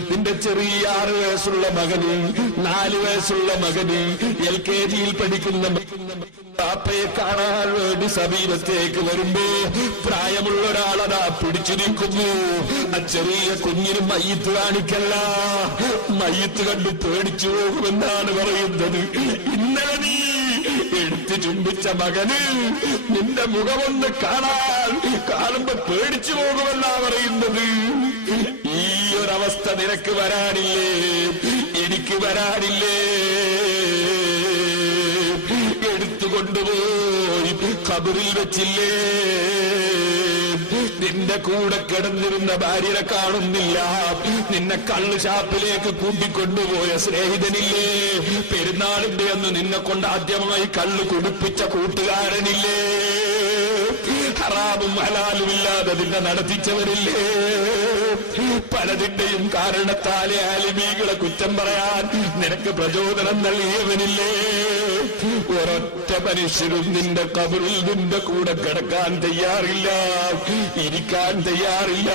നിന്റെ ചെറിയ 6 വയസ്സുള്ള മകന്, 4 വയസ്സുള്ള മകന്, LKG പഠിക്കുന്ന പാപ്പയെ കാണാൻ വേണ്ടി സമീപത്തേക്ക് വരുമ്പോ പ്രായമുള്ള ഒരാളതാ പിടിച്ചു നിൽക്കുന്നു. ആ ചെറിയ കുഞ്ഞിന് മയ്യത്ത് കാണിക്കല്ല, മയ്യത്ത് കണ്ട് പേടിച്ചു പോകുമെന്നാണ് പറയുന്നത്. ഇന്നലെ നീ എടുത്ത് ചുംബിച്ച മകന് നിന്റെ മുഖമൊന്ന് കാണുമ്പോ പേടിച്ചു പോകുമെന്നാ പറയുന്നത്. ഈ ഒരവസ്ഥ നിനക്ക് വരാനില്ലേ, എനിക്ക് വരാനില്ലേ? എടുത്തുകൊണ്ടുപോയി ഖബറിൽ വെച്ചില്ലേ? നിന്റെ കൂടെ കിടന്നിരുന്ന ഭാര്യനെ കാണുന്നില്ല, നിന്നെ കള്ള് ഷാപ്പിലേക്ക് കൂട്ടിക്കൊണ്ടുപോയ സ്നേഹിതനില്ലേ? പെരുന്നാളിന്റെ അന്ന് നിന്നെ കൊണ്ട് ആദ്യമായി കള്ള് കുടിപ്പിച്ച കൂട്ടുകാരനില്ലേ? ഹറാമും ഹലാലും ഇല്ലാതെ നിന്നെ നടത്തിച്ചവരില്ലേ? പലതിന്റെയും കാരണത്താലെ ആലിമീകളെ കുറ്റം പറയാൻ നിനക്ക് പ്രചോദനം നൽകിയവനില്ലേ? ഒരൊറ്റ മനുഷ്യരും നിന്റെ ഖബറിൽ നിന്റെ കൂടെ കിടക്കാൻ തയ്യാറില്ല, ഇരിക്കാൻ തയ്യാറില്ല.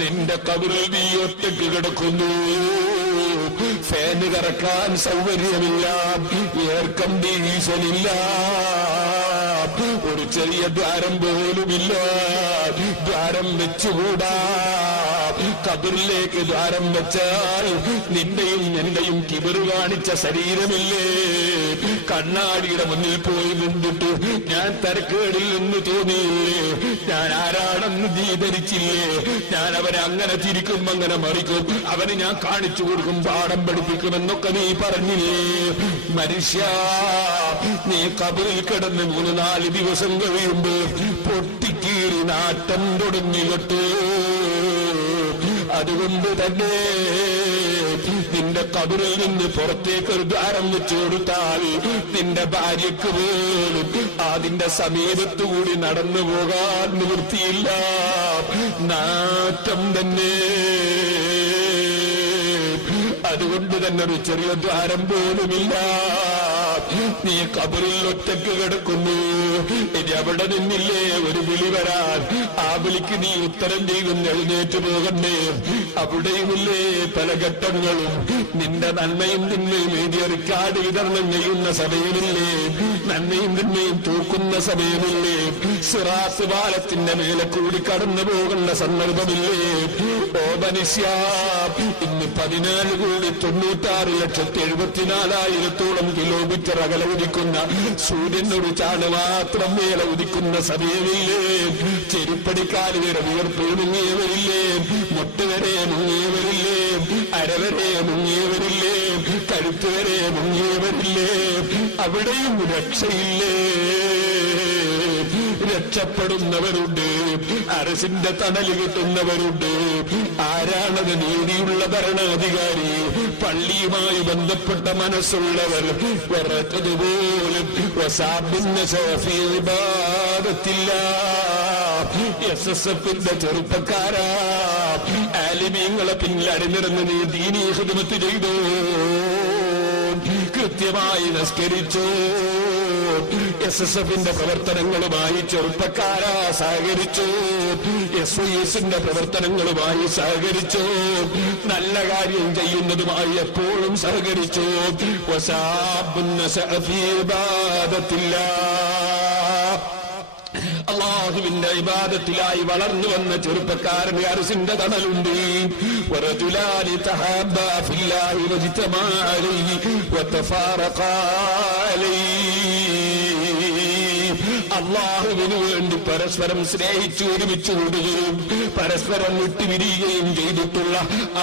നിന്റെ ഖബറിൽ നീ ഒറ്റയ്ക്ക് കിടക്കുന്നു, ഫാന് കറക്കാൻ സൗകര്യമില്ല, എയർ കണ്ടീഷനില്ല, ഒരു ചെറിയ ദ്വാരം പോലുമില്ല, ദ്വാരം വെച്ചുകൂടാ. ഖബറിലേക്ക് ദ്വാരം വെച്ചാൽ നിന്റെയും എന്റെയും കിബറ് കാണിച്ച ശരീരമില്ലേ? കണ്ണാടിയുടെ മുന്നിൽ പോയി നിന്നിട്ട് ഞാൻ തരക്കേടിൽ നിന്ന് തോന്നിയില്ലേ? ഞാൻ ആരാണെന്ന് നീ ധരിച്ചില്ലേ? ഞാൻ അവനെ അങ്ങനെ തിരിക്കും, അങ്ങനെ മറിക്കും, അവന് ഞാൻ കാണിച്ചു കൊടുക്കും, പാഠം പഠിപ്പിക്കുമെന്നൊക്കെ നീ പറഞ്ഞില്ലേ? മനുഷ്യ, നീ ഖബറിൽ കിടന്ന് 3-4 ദിവസം കഴിയുമ്പോ പൊട്ടിക്കീറി നാട്ടം തുടങ്ങിയിട്ട്. അതുകൊണ്ട് തന്നെ നിന്റെ ഖബറിൽ നിന്ന് പുറത്തേക്ക് ഒരു ദ്വാരം വെച്ചു കൊടുത്താൽ നിന്റെ ഭാര്യക്ക് പോലും അതിന്റെ സമീപത്തുകൂടി നടന്നു പോകാൻ നിവൃത്തിയില്ല, നാറ്റം തന്നെ. അതുകൊണ്ട് തന്നെ ഒരു ചെറിയ ദ്വാരം പോലുമില്ല. നീ ഖബറിൽ ഒറ്റയ്ക്ക് കിടക്കുന്നു. ഇനി അവിടെ നിന്നില്ലേ ഒരു വിളി വരാൻ? ആ വിളിക്ക് നീ ഉത്തരം ചെയ്യുന്ന എഴുന്നേറ്റ് പോകണ്ടേ? അവിടെയുമില്ലേ പല ഘട്ടങ്ങളും. നിന്റെ നന്മയും തിന്മയും എഴുതിയ റിക്കാർഡ് വിതരണം ചെയ്യുന്ന സമയമില്ലേ? നന്മയും തിന്മയും തൂക്കുന്ന സമയമില്ലേ? സിറാത്ത് പാലത്തിന്റെ മേലെ കൂടി കടന്നു പോകുന്ന സന്ദർഭമില്ലേ? ഓ മനുഷ്യ, ഇന്ന് 14,96,74,000 കിലോമീറ്റർ അകലെ ഉദിക്കുന്ന സൂര്യനൊരു ചാണ് മാത്രം മേലെ ഉദിക്കുന്ന സമയമില്ലേ? ചെരുപ്പടിക്കാല് വരെ വിയർപ്പ് മുങ്ങിയവരില്ലേ? മുട്ടുവരെ മുങ്ങിയവരില്ലേ? അരവരെ മുങ്ങിയവരില്ലേ? കഴുത്തുവരെ മുങ്ങിയവരില്ലേ? അവിടെയും രക്ഷയില്ലേ? രക്ഷപ്പെടുന്നവരുണ്ട്, അരസിന്റെ തണല് കിട്ടുന്നവരുണ്ട്. ആരാണത്? നീതിയുള്ള ഭരണാധികാരി, പള്ളിയുമായി ബന്ധപ്പെട്ട മനസ്സുള്ളവർ. പറഞ്ഞതുപോലും SSFന്റെ ചെറുപ്പക്കാരാ, ആലിമീങ്ങളെ പിന്നിൽ അണിനിരന്ന് നീ ദീനീ ഖിദ്മത്ത് ചെയ്തോ, കൃത്യമായി നിസ്കരിച്ചോ, SSFന്റെ പ്രവർത്തനങ്ങളുമായി ചെറുപ്പക്കാരാ സഹകരിച്ചോ, SYSന്റെ പ്രവർത്തനങ്ങളുമായി സഹകരിച്ചോ, നല്ല കാര്യം ചെയ്യുന്നതുമായി എപ്പോഴും സഹകരിച്ചോ. അല്ലാഹുവിന്റെ ഇബാദത്തിലായി വളർന്നു വന്ന ചെറുപ്പക്കാരന് അർശിന്റെ തണലുണ്ട്. വറജുലാനി തഹബ്ബാ ഫില്ലാഹി വജ്തമാ അലൈഹി വതഫാറഖാ അലൈഹി. അല്ലാഹുവിന് വേണ്ടി പരസ്പരം സ്നേഹിച്ചു ഒരുമിച്ച് കൂടുകയും പരസ്പരം വിട്ടുപിരിയുകയും ചെയ്തിട്ടുള്ള,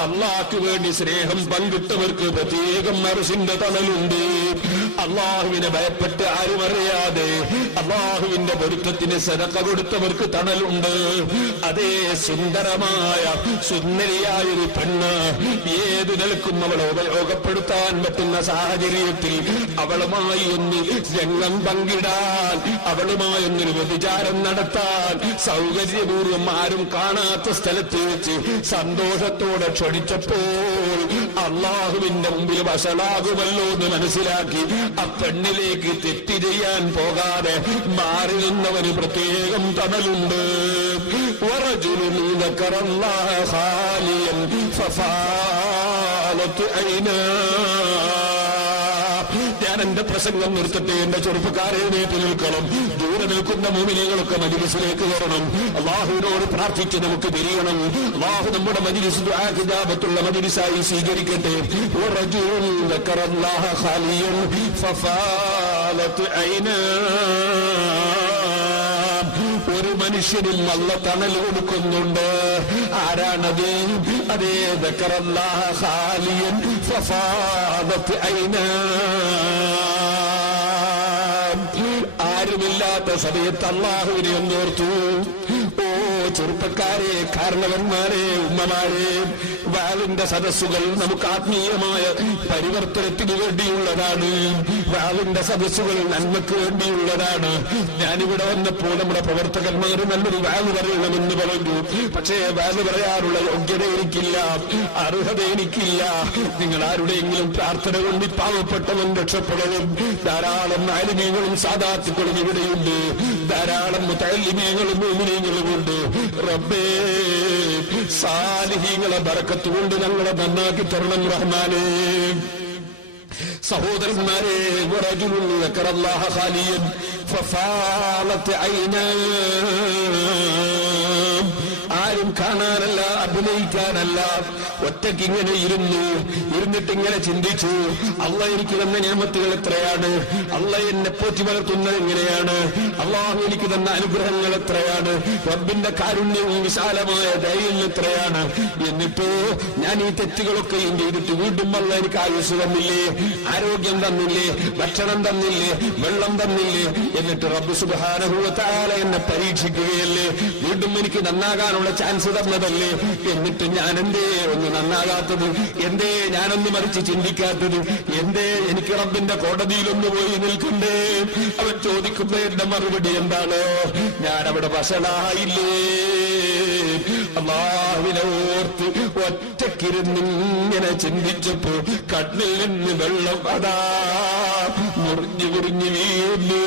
അല്ലാഹുക്ക് വേണ്ടി സ്നേഹം പങ്കിട്ടവർക്ക് പ്രത്യേകം അർശിന്റെ തണലുണ്ട്. അല്ലാഹുവിനെ ഭയപ്പെട്ട് ആരും അറിയാതെ അല്ലാഹുവിന്റെ പൊരുത്തത്തിന് സദഖ കൊടുത്തവർക്ക് തണലുണ്ട്. അതേ സുന്ദരമായ സുന്ദരിയായ ഒരു പെണ്ണ് ഏത് നിലക്കും അവളെ ഉപയോഗപ്പെടുത്താൻ പറ്റുന്ന സാഹചര്യത്തിൽ അവളുമായി ഒന്ന് രംഗം പങ്കിടാൻ, അവളുമായി ഒന്നൊരു വ്യഭിചാരം നടത്താൻ സൗകര്യപൂർവ്വം ആരും കാണാത്ത സ്ഥലത്ത് വെച്ച് സന്തോഷത്തോടെ ക്ഷണിച്ചപ്പോൾ അല്ലാഹുവിന്റെ മുമ്പിൽ വഷളാകുമല്ലോ എന്ന് മനസ്സിലാക്കി ആ പെണ്ണിലേക്ക് തെറ്റ് ചെയ്യാൻ പോകാതെ മാറി നിന്നവന് പ്രത്യേകം തണലുണ്ട്. വറജുലുൻ ദക്കറല്ലാഹ ഖാലിയൻ ഫഫാലത് ഐനാ. ഞാൻ എന്റെ പ്രസംഗം നിർത്തട്ടെ. എന്റെ ചെറുപ്പക്കാരെ എഴുന്നേറ്റ് നിൽക്കണം. ദൂരെ നിൽക്കുന്ന മുഅ്മിനീങ്ങളൊക്കെ മജ്‌ലിസിലേക്ക് വരണം. അല്ലാഹുവിനോട് പ്രാർത്ഥിച്ച് നമുക്ക് പിരിയണം. അല്ലാഹു നമ്മുടെ മജ്‌ലിസ് ദുആ ഇജാബത്തുള്ള മജ്‌ലിസായി സ്വീകരിക്കട്ടെ. വറജുലുൻ ദക്കറല്ലാഹ ഖാലിയൻ ഫഫാലത് ഐനാ. ഒരു മനുഷ്യനിൽ നല്ല തണൽ കൊടുക്കുന്നുണ്ട്. ആരാണത്? അതേ ദക്കറല്ലാഹ ഖാലിയൻ ഫഫാദത് ഐനാ. ആരുമില്ലാത്ത സമയത്ത് അല്ലാഹുവിനെ ഒന്നോർത്തു. ഓ ചെറുപ്പക്കാരെ, കാരണവന്മാരെ, ഉമ്മമാരെ, വാളിന്റെ സദസ്സുകൾ നമുക്ക് ആത്മീയമായ പരിവർത്തനത്തിന് വേണ്ടിയുള്ളതാണ്. വാളിന്റെ സദസ്സുകൾ നന്മക്ക് വേണ്ടിയുള്ളതാണ്. ഞാനിവിടെ വന്നപ്പോൾ നമ്മുടെ പ്രവർത്തകന്മാർ നല്ലൊരു വാല് പറയണമെന്ന് പറഞ്ഞു. പക്ഷേ വാല് പറയാനുള്ള യോഗ്യത എനിക്കില്ല, അർഹത എനിക്കില്ല. നിങ്ങൾ ആരുടെയെങ്കിലും പ്രാർത്ഥന കൊണ്ട് പാവപ്പെട്ടവൻ രക്ഷപ്പെടവും. ധാരാളം ആലിമീങ്ങളും സാദാത്തുക്കളും ഇവിടെയുണ്ട്. ധാരാളം മുതഅല്ലിമീങ്ങളും മുഅ്മിനീങ്ങളുമുണ്ട്. റബ്ബേ, സാലിഹീങ്ങളെ ബറക്കത്ത് കൊണ്ട് ഞങ്ങളെ നന്നാക്കി തരണം റഹ്മാനേ. സഹോദരന്മാരെ, വറജുലുൻ ദക്കറല്ലാഹ ഖാലിയൻ ഫഫാലത് ഐനാ. ആരും കാണാനല്ല, അഭിനയിക്കാനല്ല, ഒറ്റയ്ക്കിങ്ങനെ ഇരുന്നിട്ടിങ്ങനെ ചിന്തിച്ചു. അള്ളാഹ് എനിക്ക് തന്ന നിഅമത്തുകൾ എത്രയാണ്, അള്ളാഹ് എന്നെ പോറ്റി വളർത്തുന്നത് എങ്ങനെയാണ്, അള്ളാഹു എനിക്ക് തന്ന അനുഗ്രഹങ്ങൾ എത്രയാണ്, റബ്ബിന്റെ കാരുണ്യവും വിശാലമായ ദയയും എത്രയാണ്. എന്നിട്ടോ ഞാൻ ഈ തെറ്റുകളൊക്കെയും ചെയ്തിട്ട് വീണ്ടും അള്ളാഹ് എനിക്ക് ആയുസ് തന്നില്ലേ, ആരോഗ്യം തന്നില്ലേ, ഭക്ഷണം തന്നില്ലേ, വെള്ളം തന്നില്ലേ. എന്നിട്ട് റബ്ബ് സുബ്ഹാനഹു വ തആല എന്നെ പരീക്ഷിക്കുകയല്ലേ, വീണ്ടും എനിക്ക് നന്നാകാനുള്ള ചാൻസ് തന്നതല്ലേ. എന്നിട്ട് ഞാൻ എന്തേ ഒന്ന് നന്നാകാത്തത്, എന്തേ ഞാനൊന്ന് മറിച്ച് ചിന്തിക്കാത്തത്, എന്തേ എനിക്ക് റബ്ബിന്റെ കോടതിയിലൊന്ന് പോയി നിൽക്കണ്ടേ? അവൻ ചോദിക്കുമ്പോ എന്റെ മറുപടി എന്താണ്? ഞാൻ അവിടെ വഷളായില്ലേ? അല്ലാഹുവിനെ ഓർത്ത് ഒറ്റക്കിരുന്നിങ്ങനെ ചിന്തിച്ചപ്പോ കണ്ണിൽ നിന്ന് വെള്ളം അതാ മുറിഞ്ഞു വീഴുന്നു.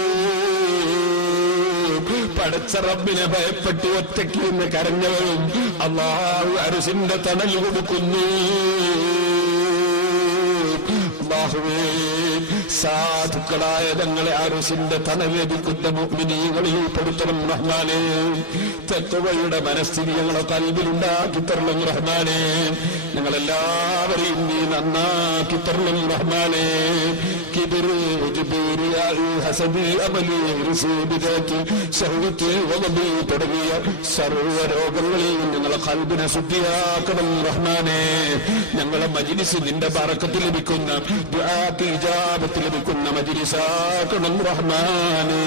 പടച്ച റബ്ബിനെ ഭയപ്പെട്ട് ഒറ്റയ്ക്ക് നിന്ന് കരഞ്ഞവരും അല്ലാഹു അർശിന്റെ തണൽ കൊടുക്കുന്നു. അല്ലാഹുവേ, സാധുക്കളായ ഞങ്ങളെ അർശിന്റെ തണൽ ലഭിക്കുന്ന മുഅ്മിനീങ്ങളിൽ പെടുത്തണം റഹ്മാനേ. തഖ്വയുടെ മനസ്ഥിതി ഞങ്ങളെ ഖൽബിലുണ്ടാക്കി തരണം റഹ്മാനേ. ഞങ്ങളെല്ലാവരെയും നീ നന്നാക്കി തരണം റഹ്മാനേ. കിബ്റ്, ജുബൂറ്, ഹസദ്, അമല്, റുസൂബിദത്ത്, ശഹ്വത്ത്, വലബ് തുടങ്ങിയ സർവ്വ രോഗങ്ങളെയും ഞങ്ങളെ ഖൽബിനെ ശുദ്ധിയാക്കണം റഹ്മാനേ. ഞങ്ങളെ മജ്‌ലിസ് നിന്റെ ബറക്കത്ത് ലഭിക്കുന്ന, ദുആ ഇജാബത്ത് ലഭിക്കുന്ന മജ്‌ലിസാക്കണം റഹ്മാനേ.